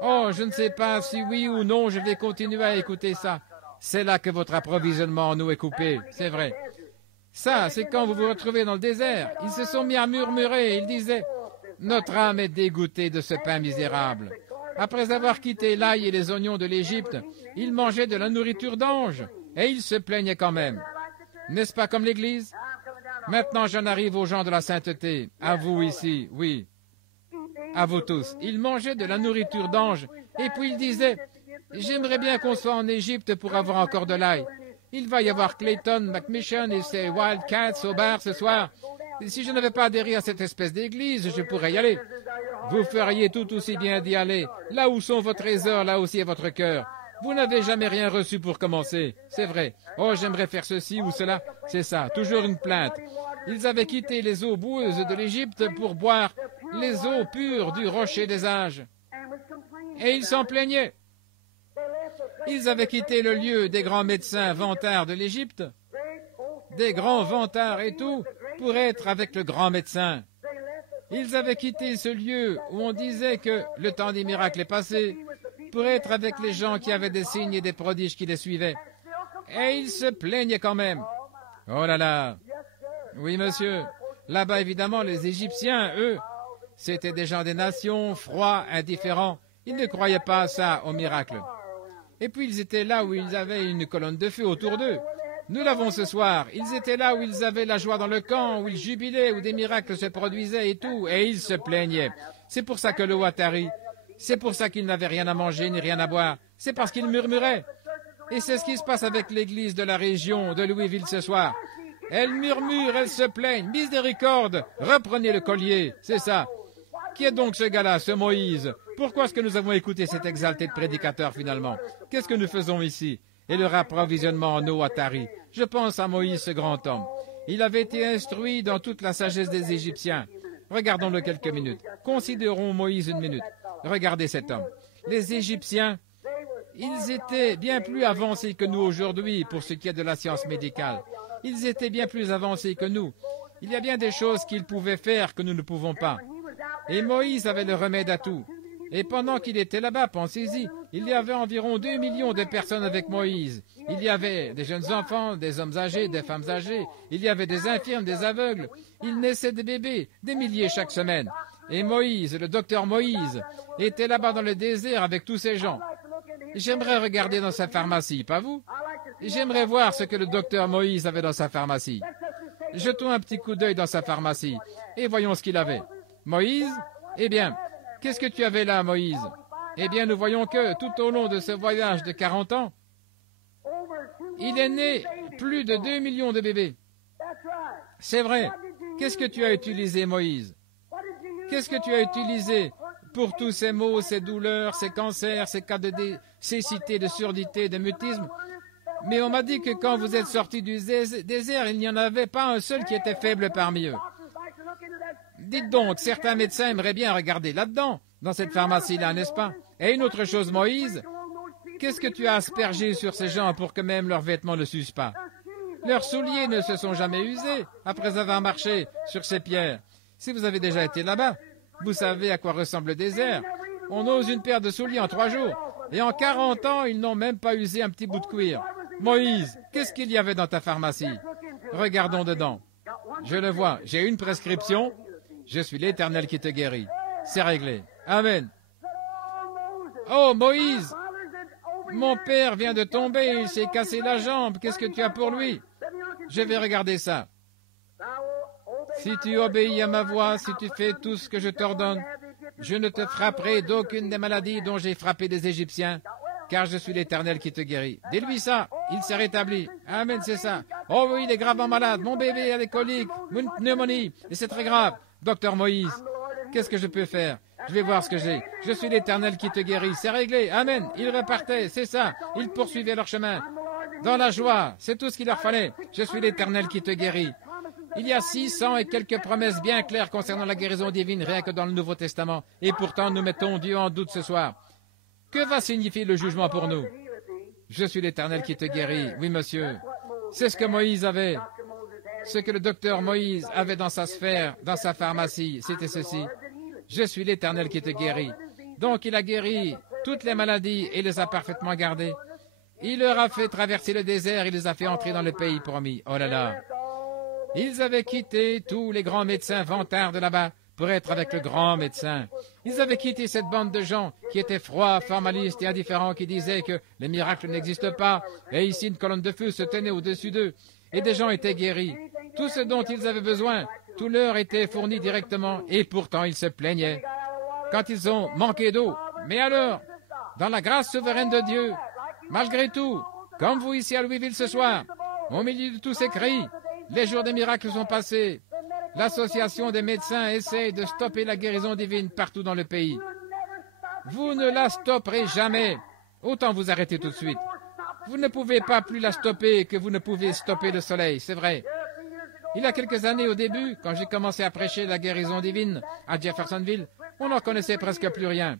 Oh, je ne sais pas si oui ou non je vais continuer à écouter ça. C'est là que votre approvisionnement en eau est coupé, c'est vrai. Ça, c'est quand vous vous retrouvez dans le désert. Ils se sont mis à murmurer, ils disaient, « Notre âme est dégoûtée de ce pain misérable. » Après avoir quitté l'ail et les oignons de l'Égypte, ils mangeaient de la nourriture d'ange, et ils se plaignaient quand même. N'est-ce pas comme l'Église? Maintenant, j'en arrive aux gens de la sainteté, à vous ici, oui. À vous tous. Ils mangeaient de la nourriture d'ange. Et puis ils disaient, « J'aimerais bien qu'on soit en Égypte pour avoir encore de l'ail. Il va y avoir Clayton, McMission et ses Wildcats au bar ce soir. Si je n'avais pas adhéré à cette espèce d'église, je pourrais y aller. » Vous feriez tout aussi bien d'y aller. Là où sont vos trésors, là aussi est votre cœur. Vous n'avez jamais rien reçu pour commencer. C'est vrai. Oh, j'aimerais faire ceci ou cela. C'est ça, toujours une plainte. Ils avaient quitté les eaux boueuses de l'Égypte pour boire les eaux pures du rocher des âges. Et ils s'en plaignaient. Ils avaient quitté le lieu des grands médecins vantards de l'Égypte, des grands vantards et tout, pour être avec le grand médecin. Ils avaient quitté ce lieu où on disait que le temps des miracles est passé, pour être avec les gens qui avaient des signes et des prodiges qui les suivaient. Et ils se plaignaient quand même. Oh là là! Oui, monsieur. Là-bas, évidemment, les Égyptiens, eux, c'étaient des gens des nations, froids, indifférents. Ils ne croyaient pas à ça, au miracle. Et puis, ils étaient là où ils avaient une colonne de feu autour d'eux. Nous l'avons ce soir. Ils étaient là où ils avaient la joie dans le camp, où ils jubilaient, où des miracles se produisaient et tout, et ils se plaignaient. C'est pour ça que l'eau a tari. C'est pour ça qu'ils n'avaient rien à manger ni rien à boire. C'est parce qu'ils murmuraient. Et c'est ce qui se passe avec l'église de la région de Louisville ce soir. Elles murmurent, elles se plaignent. Miséricorde, reprenez le collier. C'est ça. Qui est donc ce gars-là, ce Moïse? Pourquoi est-ce que nous avons écouté cet exalté de prédicateur finalement? Qu'est-ce que nous faisons ici? Et le approvisionnement en eau a tari. Je pense à Moïse, ce grand homme. Il avait été instruit dans toute la sagesse des Égyptiens. Regardons-le quelques minutes. Considérons Moïse une minute. Regardez cet homme. Les Égyptiens Ils étaient bien plus avancés que nous aujourd'hui pour ce qui est de la science médicale. Ils étaient bien plus avancés que nous. Il y a bien des choses qu'ils pouvaient faire que nous ne pouvons pas. Et Moïse avait le remède à tout. Et pendant qu'il était là-bas, pensez-y, il y avait environ 2 millions de personnes avec Moïse. Il y avait des jeunes enfants, des hommes âgés, des femmes âgées. Il y avait des infirmes, des aveugles. Il naissait des bébés, des milliers chaque semaine. Et Moïse, le docteur Moïse, était là-bas dans le désert avec tous ces gens. J'aimerais regarder dans sa pharmacie, pas vous? J'aimerais voir ce que le docteur Moïse avait dans sa pharmacie. Jetons un petit coup d'œil dans sa pharmacie et voyons ce qu'il avait. Moïse? Eh bien, qu'est-ce que tu avais là, Moïse? Eh bien, nous voyons que tout au long de ce voyage de 40 ans, il est né plus de 2 millions de bébés. C'est vrai. Qu'est-ce que tu as utilisé, Moïse? Qu'est-ce que tu as utilisé pour tous ces maux, ces douleurs, ces cancers, ces cas de cécité, de surdité, de mutisme? Mais on m'a dit que quand vous êtes sortis du désert, il n'y en avait pas un seul qui était faible parmi eux. Dites donc, certains médecins aimeraient bien regarder là-dedans, dans cette pharmacie-là, n'est-ce pas? Et une autre chose, Moïse, qu'est-ce que tu as aspergé sur ces gens pour que même leurs vêtements ne s'usent pas? Leurs souliers ne se sont jamais usés après avoir marché sur ces pierres. Si vous avez déjà été là-bas, vous savez à quoi ressemble le désert. On ose une paire de souliers en 3 jours. Et en 40 ans, ils n'ont même pas usé un petit bout de cuir. Moïse, qu'est-ce qu'il y avait dans ta pharmacie? Regardons dedans. Je le vois, j'ai une prescription. Je suis l'Éternel qui te guérit. C'est réglé. Amen. Oh, Moïse, mon père vient de tomber, il s'est cassé la jambe. Qu'est-ce que tu as pour lui? Je vais regarder ça. Si tu obéis à ma voix, si tu fais tout ce que je t'ordonne, je ne te frapperai d'aucune des maladies dont j'ai frappé des Égyptiens, car je suis l'Éternel qui te guérit. Dis-lui ça, il s'est rétabli. Amen, c'est ça. Oh oui, il est gravement malade. Mon bébé a des coliques, une pneumonie, et c'est très grave. Docteur Moïse, qu'est-ce que je peux faire? Je vais voir ce que j'ai. Je suis l'Éternel qui te guérit. C'est réglé. Amen. Ils repartaient, c'est ça. Ils poursuivaient leur chemin. Dans la joie, c'est tout ce qu'il leur fallait. Je suis l'Éternel qui te guérit. Il y a 600 et quelques promesses bien claires concernant la guérison divine, rien que dans le Nouveau Testament. Et pourtant, nous mettons Dieu en doute ce soir. Que va signifier le jugement pour nous? Je suis l'Éternel qui te guérit. Oui, monsieur. C'est ce que Moïse avait. Ce que le docteur Moïse avait dans sa sphère, dans sa pharmacie, c'était ceci. Je suis l'Éternel qui te guérit. Donc il a guéri toutes les maladies et les a parfaitement gardées. Il leur a fait traverser le désert, il les a fait entrer dans le pays promis. Oh là là! Ils avaient quitté tous les grands médecins vantards de là-bas pour être avec le grand médecin. Ils avaient quitté cette bande de gens qui étaient froids, formalistes et indifférents, qui disaient que les miracles n'existent pas, et ici une colonne de feu se tenait au-dessus d'eux, et des gens étaient guéris. Tout ce dont ils avaient besoin, tout leur était fourni directement, et pourtant ils se plaignaient. Quand ils ont manqué d'eau, mais alors, dans la grâce souveraine de Dieu, malgré tout, comme vous ici à Louisville ce soir, au milieu de tous ces cris, les jours des miracles sont passés. L'association des médecins essaye de stopper la guérison divine partout dans le pays. Vous ne la stopperez jamais. Autant vous arrêter tout de suite. Vous ne pouvez pas plus la stopper que vous ne pouvez stopper le soleil, c'est vrai. Il y a quelques années au début, quand j'ai commencé à prêcher la guérison divine à Jeffersonville, on n'en connaissait presque plus rien.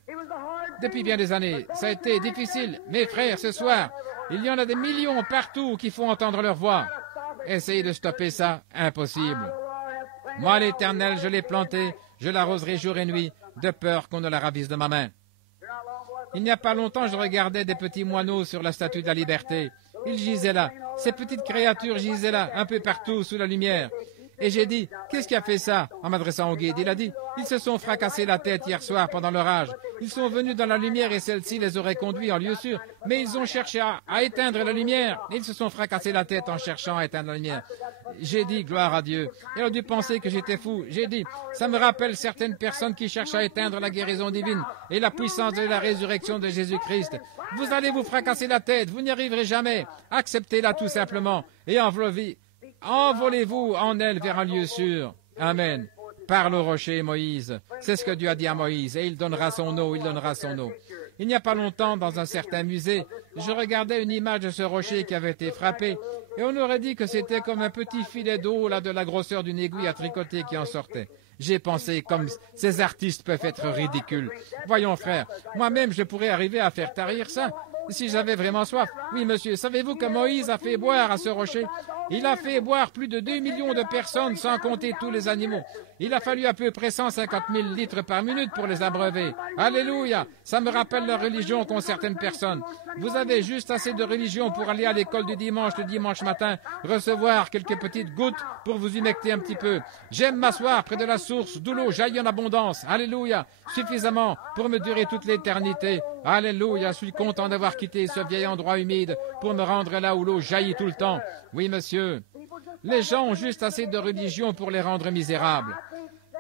Depuis bien des années, ça a été difficile. Mes frères, ce soir, il y en a des millions partout qui font entendre leur voix. Essayez de stopper ça, impossible. Moi, l'Éternel, je l'ai planté, je l'arroserai jour et nuit, de peur qu'on ne la ravise de ma main. Il n'y a pas longtemps, je regardais des petits moineaux sur la statue de la liberté. Ils gisaient là. Ces petites créatures gisaient là, un peu partout, sous la lumière. Et j'ai dit, qu'est-ce qui a fait ça? En m'adressant au guide, il a dit, ils se sont fracassés la tête hier soir pendant l'orage. Ils sont venus dans la lumière et celle-ci les aurait conduits en lieu sûr. Mais ils ont cherché à éteindre la lumière. Et ils se sont fracassés la tête en cherchant à éteindre la lumière. J'ai dit, gloire à Dieu. Et on a dû penser que j'étais fou. J'ai dit, ça me rappelle certaines personnes qui cherchent à éteindre la guérison divine et la puissance de la résurrection de Jésus-Christ. Vous allez vous fracasser la tête, vous n'y arriverez jamais. Acceptez-la tout simplement et envolez-vous en elle vers un lieu sûr. Amen. Parle au rocher, Moïse. C'est ce que Dieu a dit à Moïse, et il donnera son eau, il donnera son eau. Il n'y a pas longtemps, dans un certain musée, je regardais une image de ce rocher qui avait été frappé, et on aurait dit que c'était comme un petit filet d'eau, là, de la grosseur d'une aiguille à tricoter qui en sortait. J'ai pensé, comme ces artistes peuvent être ridicules. Voyons, frère, moi-même, je pourrais arriver à faire tarir ça. si j'avais vraiment soif. Oui, monsieur, savez-vous que Moïse a fait boire à ce rocher? Il a fait boire plus de 2 millions de personnes, sans compter tous les animaux. Il a fallu à peu près 150 000 litres par minute pour les abreuver. Alléluia! Ça me rappelle la religion qu'ont certaines personnes. Vous avez juste assez de religion pour aller à l'école du dimanche le dimanche matin, recevoir quelques petites gouttes pour vous humecter un petit peu. J'aime m'asseoir près de la source d'où l'eau jaillit en abondance. Alléluia! Suffisamment pour me durer toute l'éternité. Alléluia! Je suis content d'avoir quitté ce vieil endroit humide pour me rendre là où l'eau jaillit tout le temps. Oui, monsieur. Les gens ont juste assez de religion pour les rendre misérables.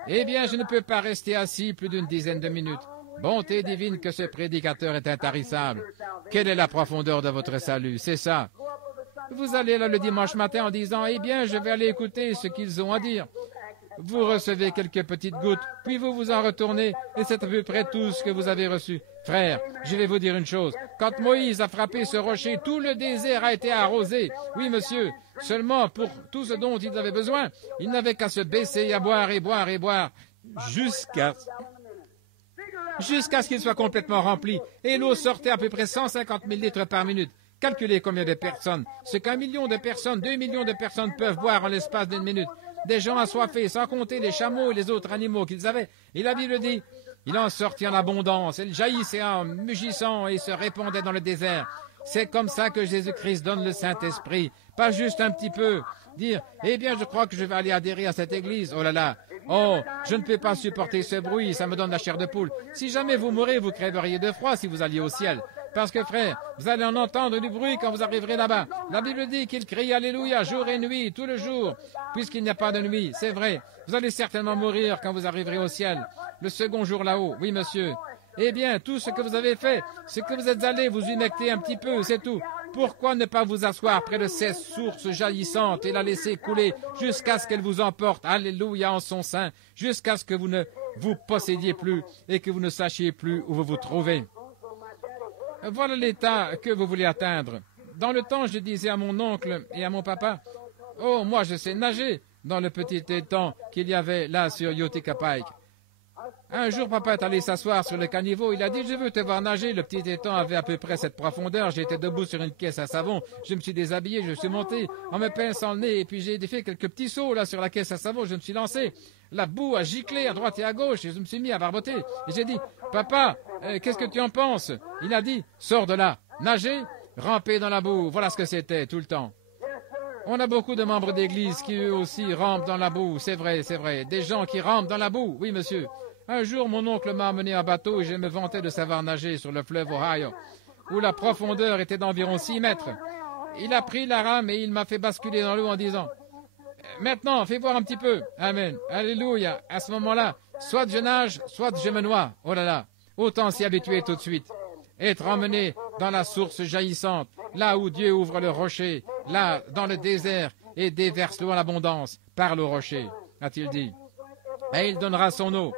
Eh bien, je ne peux pas rester assis plus d'une dizaine de minutes. Bonté divine que ce prédicateur est intarissable. Quelle est la profondeur de votre salut? C'est ça. Vous allez là le dimanche matin en disant, eh bien, je vais aller écouter ce qu'ils ont à dire. Vous recevez quelques petites gouttes, puis vous vous en retournez, et c'est à peu près tout ce que vous avez reçu. Frère, je vais vous dire une chose. Quand Moïse a frappé ce rocher, tout le désert a été arrosé. Oui, monsieur, seulement pour tout ce dont ils avaient besoin, ils n'avaient qu'à se baisser et à boire et boire et boire, jusqu'à ce qu'il soit complètement rempli. Et l'eau sortait à peu près 150 000 litres par minute. Calculez combien de personnes. Ce qu'1 million de personnes, 2 millions de personnes peuvent boire en l'espace d'une minute. Des gens assoiffés, sans compter les chameaux et les autres animaux qu'ils avaient. Et la Bible dit, il en sortit en abondance, elle jaillissait en mugissant et se répandait dans le désert. C'est comme ça que Jésus-Christ donne le Saint-Esprit, pas juste un petit peu. Dire, eh bien, je crois que je vais aller adhérer à cette église. Oh là là, oh, je ne peux pas supporter ce bruit, ça me donne la chair de poule. Si jamais vous mourrez, vous crèveriez de froid si vous alliez au ciel. Parce que, frère, vous allez en entendre du bruit quand vous arriverez là-bas. La Bible dit qu'il crie Alléluia jour et nuit, tout le jour, puisqu'il n'y a pas de nuit. C'est vrai. Vous allez certainement mourir quand vous arriverez au ciel. Le second jour là-haut. Oui, monsieur. Eh bien, tout ce que vous avez fait, c'est que vous êtes allé vous humecter un petit peu, c'est tout. Pourquoi ne pas vous asseoir près de ces sources jaillissantes et la laisser couler jusqu'à ce qu'elle vous emporte, Alléluia, en son sein, jusqu'à ce que vous ne vous possédiez plus et que vous ne sachiez plus où vous vous trouvez. Voilà l'état que vous voulez atteindre. Dans le temps, je disais à mon oncle et à mon papa, « Oh, moi, je sais nager » dans le petit étang qu'il y avait là sur Utica Pike. Un jour, papa est allé s'asseoir sur le caniveau. Il a dit, « Je veux te voir nager. » Le petit étang avait à peu près cette profondeur. J'étais debout sur une caisse à savon. Je me suis déshabillé, je suis monté en me pinçant le nez. Et puis j'ai fait quelques petits sauts là sur la caisse à savon. Je me suis lancé. La boue a giclé à droite et à gauche. Et je me suis mis à barboter. Et j'ai dit, « Papa, qu'est-ce que tu en penses ?» Il a dit, « Sors de là. Nager, ramper dans la boue. » Voilà ce que c'était tout le temps. On a beaucoup de membres d'église qui eux aussi rampent dans la boue. C'est vrai, c'est vrai. Des gens qui rampent dans la boue. Oui, monsieur. Un jour, mon oncle m'a amené en bateau et je me vantais de savoir nager sur le fleuve Ohio, où la profondeur était d'environ 6 mètres. Il a pris la rame et il m'a fait basculer dans l'eau en disant, « Maintenant, fais voir un petit peu. » Amen. Alléluia. À ce moment-là, soit je nage, soit je me noie. Oh là là. Autant s'y habituer tout de suite. Être emmené dans la source jaillissante, là où Dieu ouvre le rocher, là, dans le désert, et déverse l'eau en abondance. Parle au rocher, a-t-il dit. Et il donnera son eau.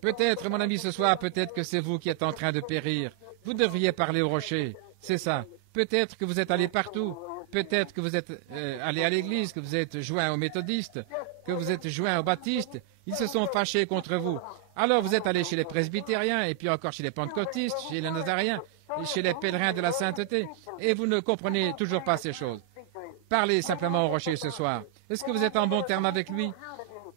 Peut-être, mon ami, ce soir, peut-être que c'est vous qui êtes en train de périr. Vous devriez parler au rocher. C'est ça. Peut-être que vous êtes allé partout. Peut-être que vous êtes allé à l'église, que vous êtes joint aux méthodistes, que vous êtes joint aux baptistes. Ils se sont fâchés contre vous. Alors vous êtes allé chez les presbytériens, et puis encore chez les pentecôtistes, chez les nazariens, chez les pèlerins de la sainteté, et vous ne comprenez toujours pas ces choses. Parlez simplement au rocher ce soir. Est-ce que vous êtes en bon terme avec lui?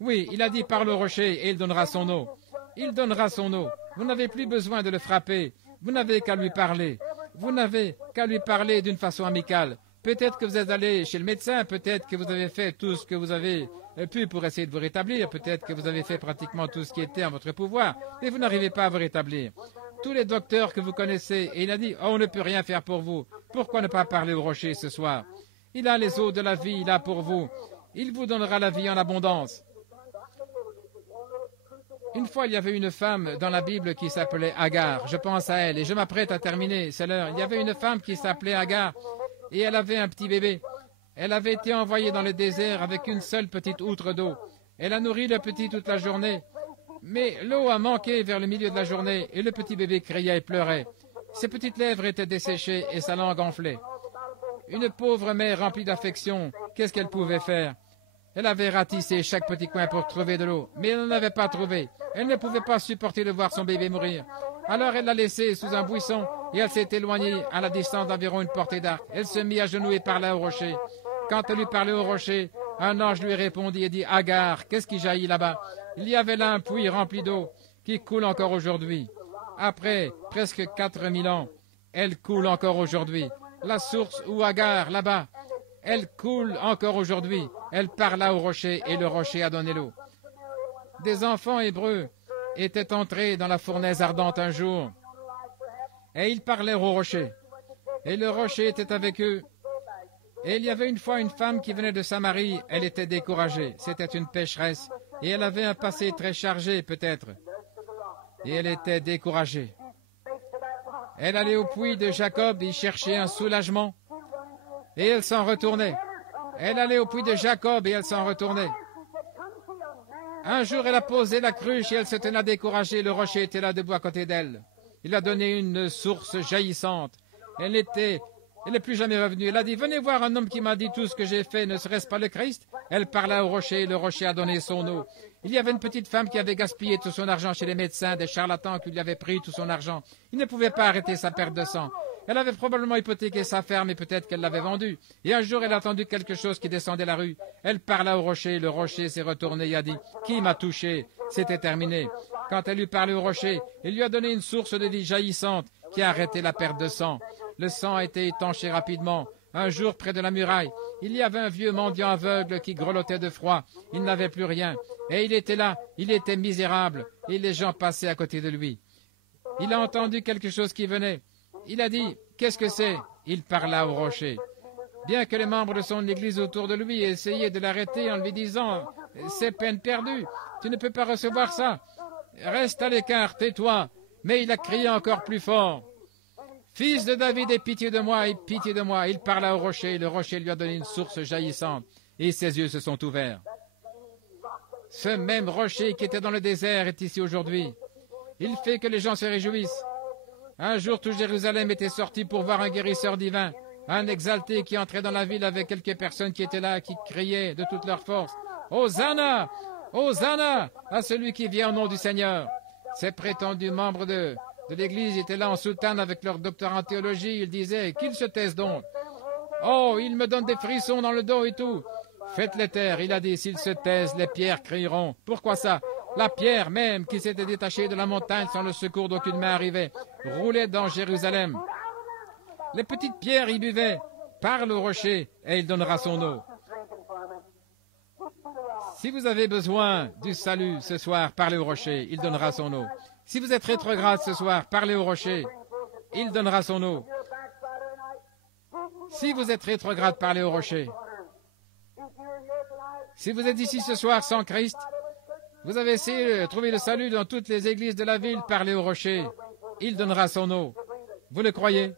Oui, il a dit parle au rocher et il donnera son eau. Il donnera son eau. Vous n'avez plus besoin de le frapper. Vous n'avez qu'à lui parler. Vous n'avez qu'à lui parler d'une façon amicale. Peut-être que vous êtes allé chez le médecin, peut-être que vous avez fait tout ce que vous avez pu pour essayer de vous rétablir, peut-être que vous avez fait pratiquement tout ce qui était en votre pouvoir, mais vous n'arrivez pas à vous rétablir. Tous les docteurs que vous connaissez, et il a dit, « Oh, on ne peut rien faire pour vous. Pourquoi ne pas parler au rocher ce soir? Il a les eaux de la vie, il a pour vous. Il vous donnera la vie en abondance. » Une fois, il y avait une femme dans la Bible qui s'appelait Agar. Je pense à elle et je m'apprête à terminer. C'est l'heure. Il y avait une femme qui s'appelait Agar et elle avait un petit bébé. Elle avait été envoyée dans le désert avec une seule petite outre d'eau. Elle a nourri le petit toute la journée. Mais l'eau a manqué vers le milieu de la journée et le petit bébé criait et pleurait. Ses petites lèvres étaient desséchées et sa langue enflée. Une pauvre mère remplie d'affection, qu'est-ce qu'elle pouvait faire? Elle avait ratissé chaque petit coin pour trouver de l'eau, mais elle n'en avait pas trouvé. Elle ne pouvait pas supporter de voir son bébé mourir. Alors elle l'a laissé sous un buisson et elle s'est éloignée à la distance d'environ une portée d'arc. Elle se mit à genoux et parla au rocher. Quand elle lui parlait au rocher, un ange lui répondit et dit « Agar, qu'est-ce qui jaillit là-bas » Il y avait là un puits rempli d'eau qui coule encore aujourd'hui. Après presque 4000 ans, elle coule encore aujourd'hui. La source où Agar, là-bas, elle coule encore aujourd'hui. Elle parla au rocher et le rocher a donné l'eau. Des enfants hébreux étaient entrés dans la fournaise ardente un jour et ils parlèrent au rocher. Et le rocher était avec eux. Et il y avait une fois une femme qui venait de Samarie. Elle était découragée. C'était une pécheresse et elle avait un passé très chargé peut-être. Et elle était découragée. Elle allait au puits de Jacob y chercher un soulagement. Et elle s'en retournait. Elle allait au puits de Jacob et elle s'en retournait. Un jour, elle a posé la cruche et elle se tenait découragée. Le rocher était là debout à côté d'elle. Il a donné une source jaillissante. Elle n'est plus jamais revenue. Elle a dit, venez voir un homme qui m'a dit tout ce que j'ai fait, ne serait-ce pas le Christ? Elle parla au rocher et le rocher a donné son eau. Il y avait une petite femme qui avait gaspillé tout son argent chez les médecins, des charlatans qui lui avaient pris tout son argent. Il ne pouvait pas arrêter sa perte de sang. Elle avait probablement hypothéqué sa ferme et peut-être qu'elle l'avait vendue. Et un jour, elle a entendu quelque chose qui descendait la rue. Elle parla au rocher, le rocher s'est retourné et a dit « Qui m'a touché ?» C'était terminé. Quand elle lui parlait au rocher, il lui a donné une source de vie jaillissante qui a arrêté la perte de sang. Le sang a été étanché rapidement. Un jour, près de la muraille, il y avait un vieux mendiant aveugle qui grelottait de froid. Il n'avait plus rien. Et il était là, il était misérable, et les gens passaient à côté de lui. Il a entendu quelque chose qui venait. Il a dit, qu'est-ce que c'est? Il parla au rocher. Bien que les membres de son église autour de lui essayaient de l'arrêter en lui disant, c'est peine perdue, tu ne peux pas recevoir ça. Reste à l'écart, tais-toi. Mais il a crié encore plus fort. Fils de David, aie pitié de moi, aie pitié de moi. Il parla au rocher, et le rocher lui a donné une source jaillissante, et ses yeux se sont ouverts. Ce même rocher qui était dans le désert est ici aujourd'hui. Il fait que les gens se réjouissent. Un jour, tout Jérusalem était sorti pour voir un guérisseur divin, un exalté qui entrait dans la ville avec quelques personnes qui étaient là, qui criaient de toute leur force. « Hosanna! Hosanna à celui qui vient au nom du Seigneur !» Ces prétendus membres de l'Église étaient là en soutane avec leur doctorat en théologie. Ils disaient « Qu'ils se taisent donc !»« Oh, ils me donnent des frissons dans le dos et tout !»« Faites-les taire !» Il a dit « S'ils se taisent, les pierres crieront. » Pourquoi ça? La pierre même, qui s'était détachée de la montagne sans le secours d'aucune main arrivée, roulait dans Jérusalem. Les petites pierres y buvaient. Parle au rocher et il donnera son eau. Si vous avez besoin du salut ce soir, parlez au rocher, il donnera son eau. Si vous êtes rétrograde ce soir, parlez au rocher, il donnera son eau. Si vous êtes rétrograde, parlez au rocher. Si vous êtes ici ce soir sans Christ, vous avez essayé de trouver le salut dans toutes les églises de la ville, parlez au rocher, il donnera son eau. Vous le croyez?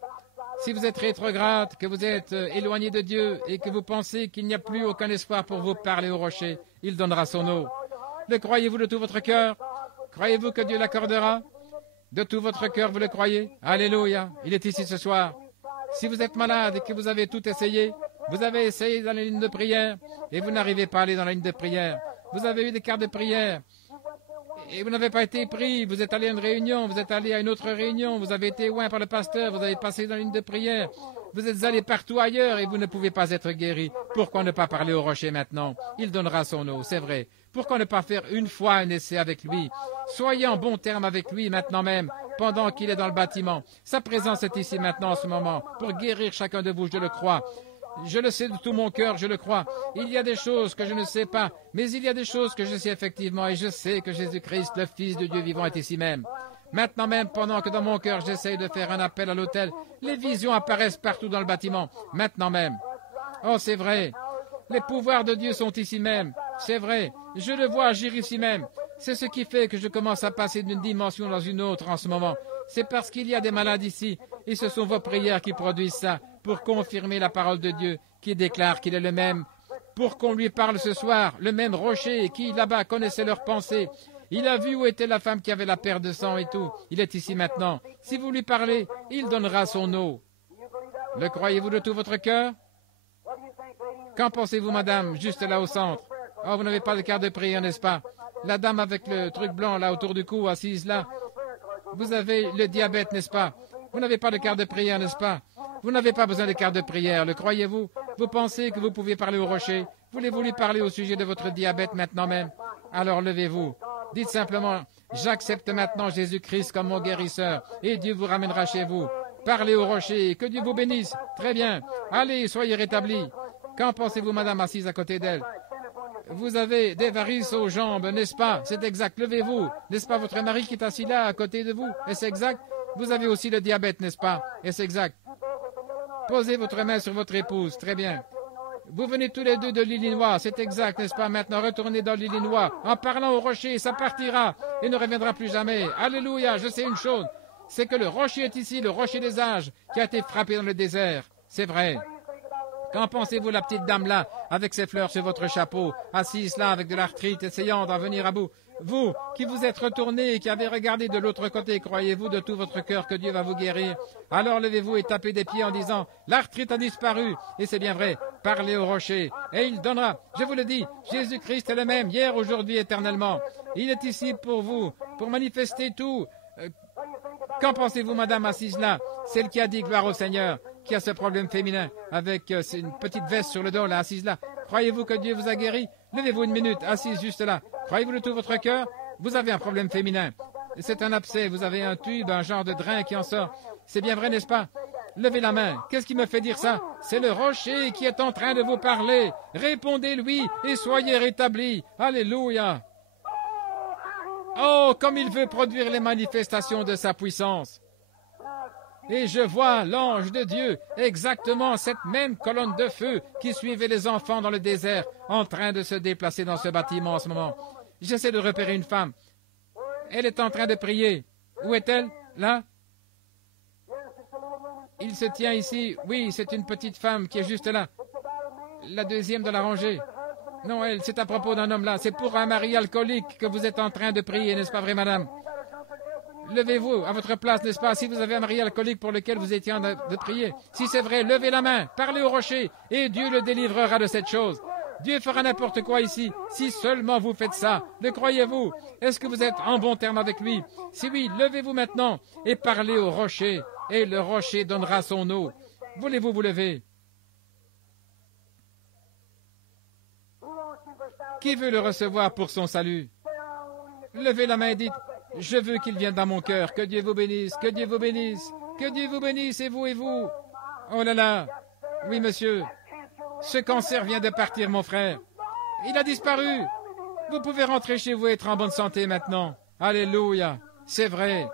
Si vous êtes rétrograde, que vous êtes éloigné de Dieu et que vous pensez qu'il n'y a plus aucun espoir pour vous, parler au rocher, il donnera son eau. Le croyez-vous de tout votre cœur? Croyez-vous que Dieu l'accordera? De tout votre cœur, vous le croyez? Alléluia, il est ici ce soir. Si vous êtes malade et que vous avez tout essayé, vous avez essayé dans la ligne de prière et vous n'arrivez pas à aller dans la ligne de prière. Vous avez eu des cartes de prière et vous n'avez pas été pris, vous êtes allé à une réunion, vous êtes allé à une autre réunion, vous avez été oint par le pasteur, vous avez passé dans la ligne de prière, vous êtes allé partout ailleurs et vous ne pouvez pas être guéri. Pourquoi ne pas parler au rocher maintenant? Il donnera son eau, c'est vrai. Pourquoi ne pas faire une fois un essai avec lui? Soyez en bon terme avec lui maintenant même, pendant qu'il est dans le bâtiment. Sa présence est ici maintenant en ce moment, pour guérir chacun de vous, je le crois. Je le sais de tout mon cœur, je le crois. Il y a des choses que je ne sais pas, mais il y a des choses que je sais effectivement, et je sais que Jésus-Christ, le Fils de Dieu vivant, est ici même. Maintenant même, pendant que dans mon cœur j'essaye de faire un appel à l'autel, les visions apparaissent partout dans le bâtiment. Maintenant même. Oh, c'est vrai. Les pouvoirs de Dieu sont ici même. C'est vrai. Je le vois agir ici même. C'est ce qui fait que je commence à passer d'une dimension dans une autre en ce moment. C'est parce qu'il y a des malades ici, et ce sont vos prières qui produisent ça, pour confirmer la parole de Dieu, qui déclare qu'il est le même, pour qu'on lui parle ce soir, le même rocher qui, là-bas, connaissait leurs pensées. Il a vu où était la femme qui avait la perte de sang et tout. Il est ici maintenant. Si vous lui parlez, il donnera son eau. Le croyez-vous de tout votre cœur? Qu'en pensez-vous, madame, juste là au centre? Oh, vous n'avez pas de carte de prière, n'est-ce pas? La dame avec le truc blanc là autour du cou, assise là. Vous avez le diabète, n'est-ce pas? Vous n'avez pas de carte de prière, n'est-ce pas? Vous n'avez pas besoin de carte de prière, le croyez-vous? Vous pensez que vous pouvez parler au rocher? Voulez-vous lui parler au sujet de votre diabète maintenant même? Alors levez-vous. Dites simplement, j'accepte maintenant Jésus-Christ comme mon guérisseur, et Dieu vous ramènera chez vous. Parlez au rocher, que Dieu vous bénisse. Très bien. Allez, soyez rétablis. Qu'en pensez-vous, madame assise à côté d'elle? Vous avez des varices aux jambes, n'est-ce pas? C'est exact. Levez-vous. N'est-ce pas votre mari qui est assis là à côté de vous? Est-ce exact? Vous avez aussi le diabète, n'est-ce pas? Est-ce exact? Posez votre main sur votre épouse. Très bien. Vous venez tous les deux de l'Illinois, c'est exact, n'est-ce pas? Maintenant, retournez dans l'Illinois. En parlant au rocher, ça partira et ne reviendra plus jamais. Alléluia, je sais une chose, c'est que le rocher est ici, le rocher des âges, qui a été frappé dans le désert. C'est vrai. Qu'en pensez-vous, la petite dame là, avec ses fleurs sur votre chapeau, assise là avec de l'arthrite, essayant d'en venir à bout? Vous, qui vous êtes retourné et qui avez regardé de l'autre côté, croyez-vous de tout votre cœur que Dieu va vous guérir? Alors levez-vous et tapez des pieds en disant, l'arthrite a disparu, et c'est bien vrai, parlez au rocher, et il donnera. Je vous le dis, Jésus-Christ est le même, hier, aujourd'hui, éternellement. Il est ici pour vous, pour manifester tout. Qu'en pensez-vous, madame assise là, celle qui a dit gloire au Seigneur, qui a ce problème féminin, avec une petite veste sur le dos, là, assise là? Croyez-vous que Dieu vous a guéri? Levez-vous une minute, assise juste là. Croyez-vous de tout votre cœur? Vous avez un problème féminin. C'est un abcès, vous avez un tube, un genre de drain qui en sort. C'est bien vrai, n'est-ce pas? Levez la main. Qu'est-ce qui me fait dire ça? C'est le rocher qui est en train de vous parler. Répondez-lui et soyez rétablis. Alléluia. Oh, comme il veut produire les manifestations de sa puissance. Et je vois l'ange de Dieu, exactement cette même colonne de feu qui suivait les enfants dans le désert, en train de se déplacer dans ce bâtiment en ce moment. J'essaie de repérer une femme. Elle est en train de prier. Où est-elle? Là? Il se tient ici. Oui, c'est une petite femme qui est juste là. La deuxième de la rangée. Non, elle, c'est à propos d'un homme là. C'est pour un mari alcoolique que vous êtes en train de prier, n'est-ce pas vrai, madame? Levez-vous à votre place, n'est-ce pas? Si vous avez un mari alcoolique pour lequel vous étiez en train de prier. Si c'est vrai, levez la main, parlez au rocher, et Dieu le délivrera de cette chose. Dieu fera n'importe quoi ici, si seulement vous faites ça. Le croyez-vous? Est-ce que vous êtes en bon terme avec lui? Si oui, levez-vous maintenant et parlez au rocher, et le rocher donnera son eau. Voulez-vous vous lever? Qui veut le recevoir pour son salut? Levez la main et dites, je veux qu'il vienne dans mon cœur. Que Dieu vous bénisse, que Dieu vous bénisse, que Dieu vous bénisse, et vous, et vous. Oh là là. Oui, monsieur. Ce cancer vient de partir, mon frère. Il a disparu. Vous pouvez rentrer chez vous et être en bonne santé maintenant. Alléluia. C'est vrai.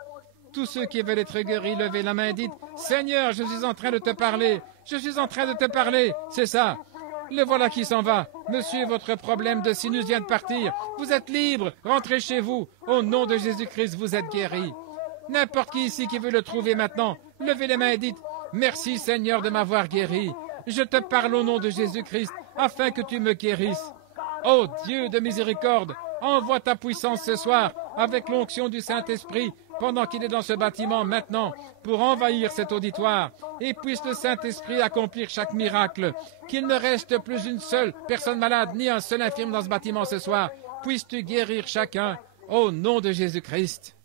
Tous ceux qui veulent être guéris, levez la main et dites, Seigneur, je suis en train de te parler. Je suis en train de te parler. C'est ça. Le voilà qui s'en va. Monsieur, votre problème de sinus vient de partir. Vous êtes libre. Rentrez chez vous. Au nom de Jésus-Christ, vous êtes guéri. N'importe qui ici qui veut le trouver maintenant, levez les mains et dites, merci Seigneur de m'avoir guéri. Je te parle au nom de Jésus-Christ, afin que tu me guérisses. Ô Dieu de miséricorde, envoie ta puissance ce soir, avec l'onction du Saint-Esprit, pendant qu'il est dans ce bâtiment maintenant, pour envahir cet auditoire, et puisse le Saint-Esprit accomplir chaque miracle, qu'il ne reste plus une seule personne malade, ni un seul infirme dans ce bâtiment ce soir. Puisses-tu guérir chacun, au nom de Jésus-Christ.